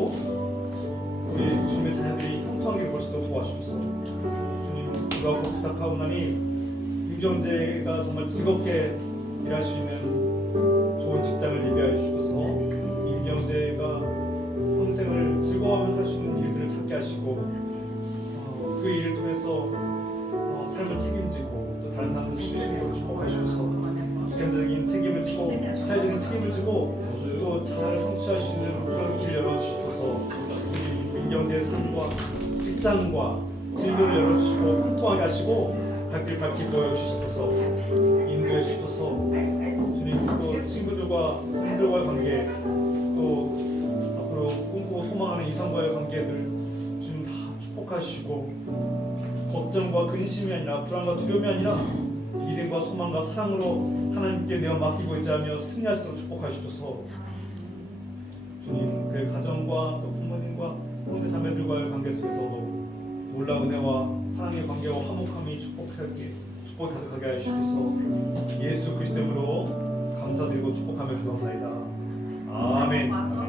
우리 주님의 자녀들이 형통한 길을 볼 수 있도록 도와주셔서 주님 기도하고 부탁하오나니 임경재가 정말 즐겁게 일할 수 있는 좋은 직장을 예비하여 주셔서 임경재가 평생을 즐거워하며 살 수 있는 일들을 찾게 하시고 그 일을 통해서 삶을 책임지고 또 다른 사람들 섬기시는 것을 축복하셔서 주권적인 책임을 지고 사회적인 책임을 지고 또 잘 성취할 수 있는 그런 길을 열어주셔서 우리 임경재의 삶과 직장과 진로를 열어주시고 통통하게 하시고 발길 밝게 보여주셔서 인도해 주셔서 주님 또 친구들과 형들과의 관계 또 앞으로 꿈꾸고 소망하는 이성과의 관계들 주님 다 축복하시고 걱정과 근심이 아니라 불안과 두려움이 아니라 믿음과 소망과 사랑으로 하나님께 내어 맡기고 의지하며 승리하시도록 축복하시옵소서. 주님 그 가정과 또 부모님과 형제 자매들과의 관계 속에서도 놀라운 은혜와 사랑의 관계와 화목함이 축복 가득하게 하여 주셔서 예수 그리스도 이름으로 감사드리고 축복하며 기도합니다. 아멘.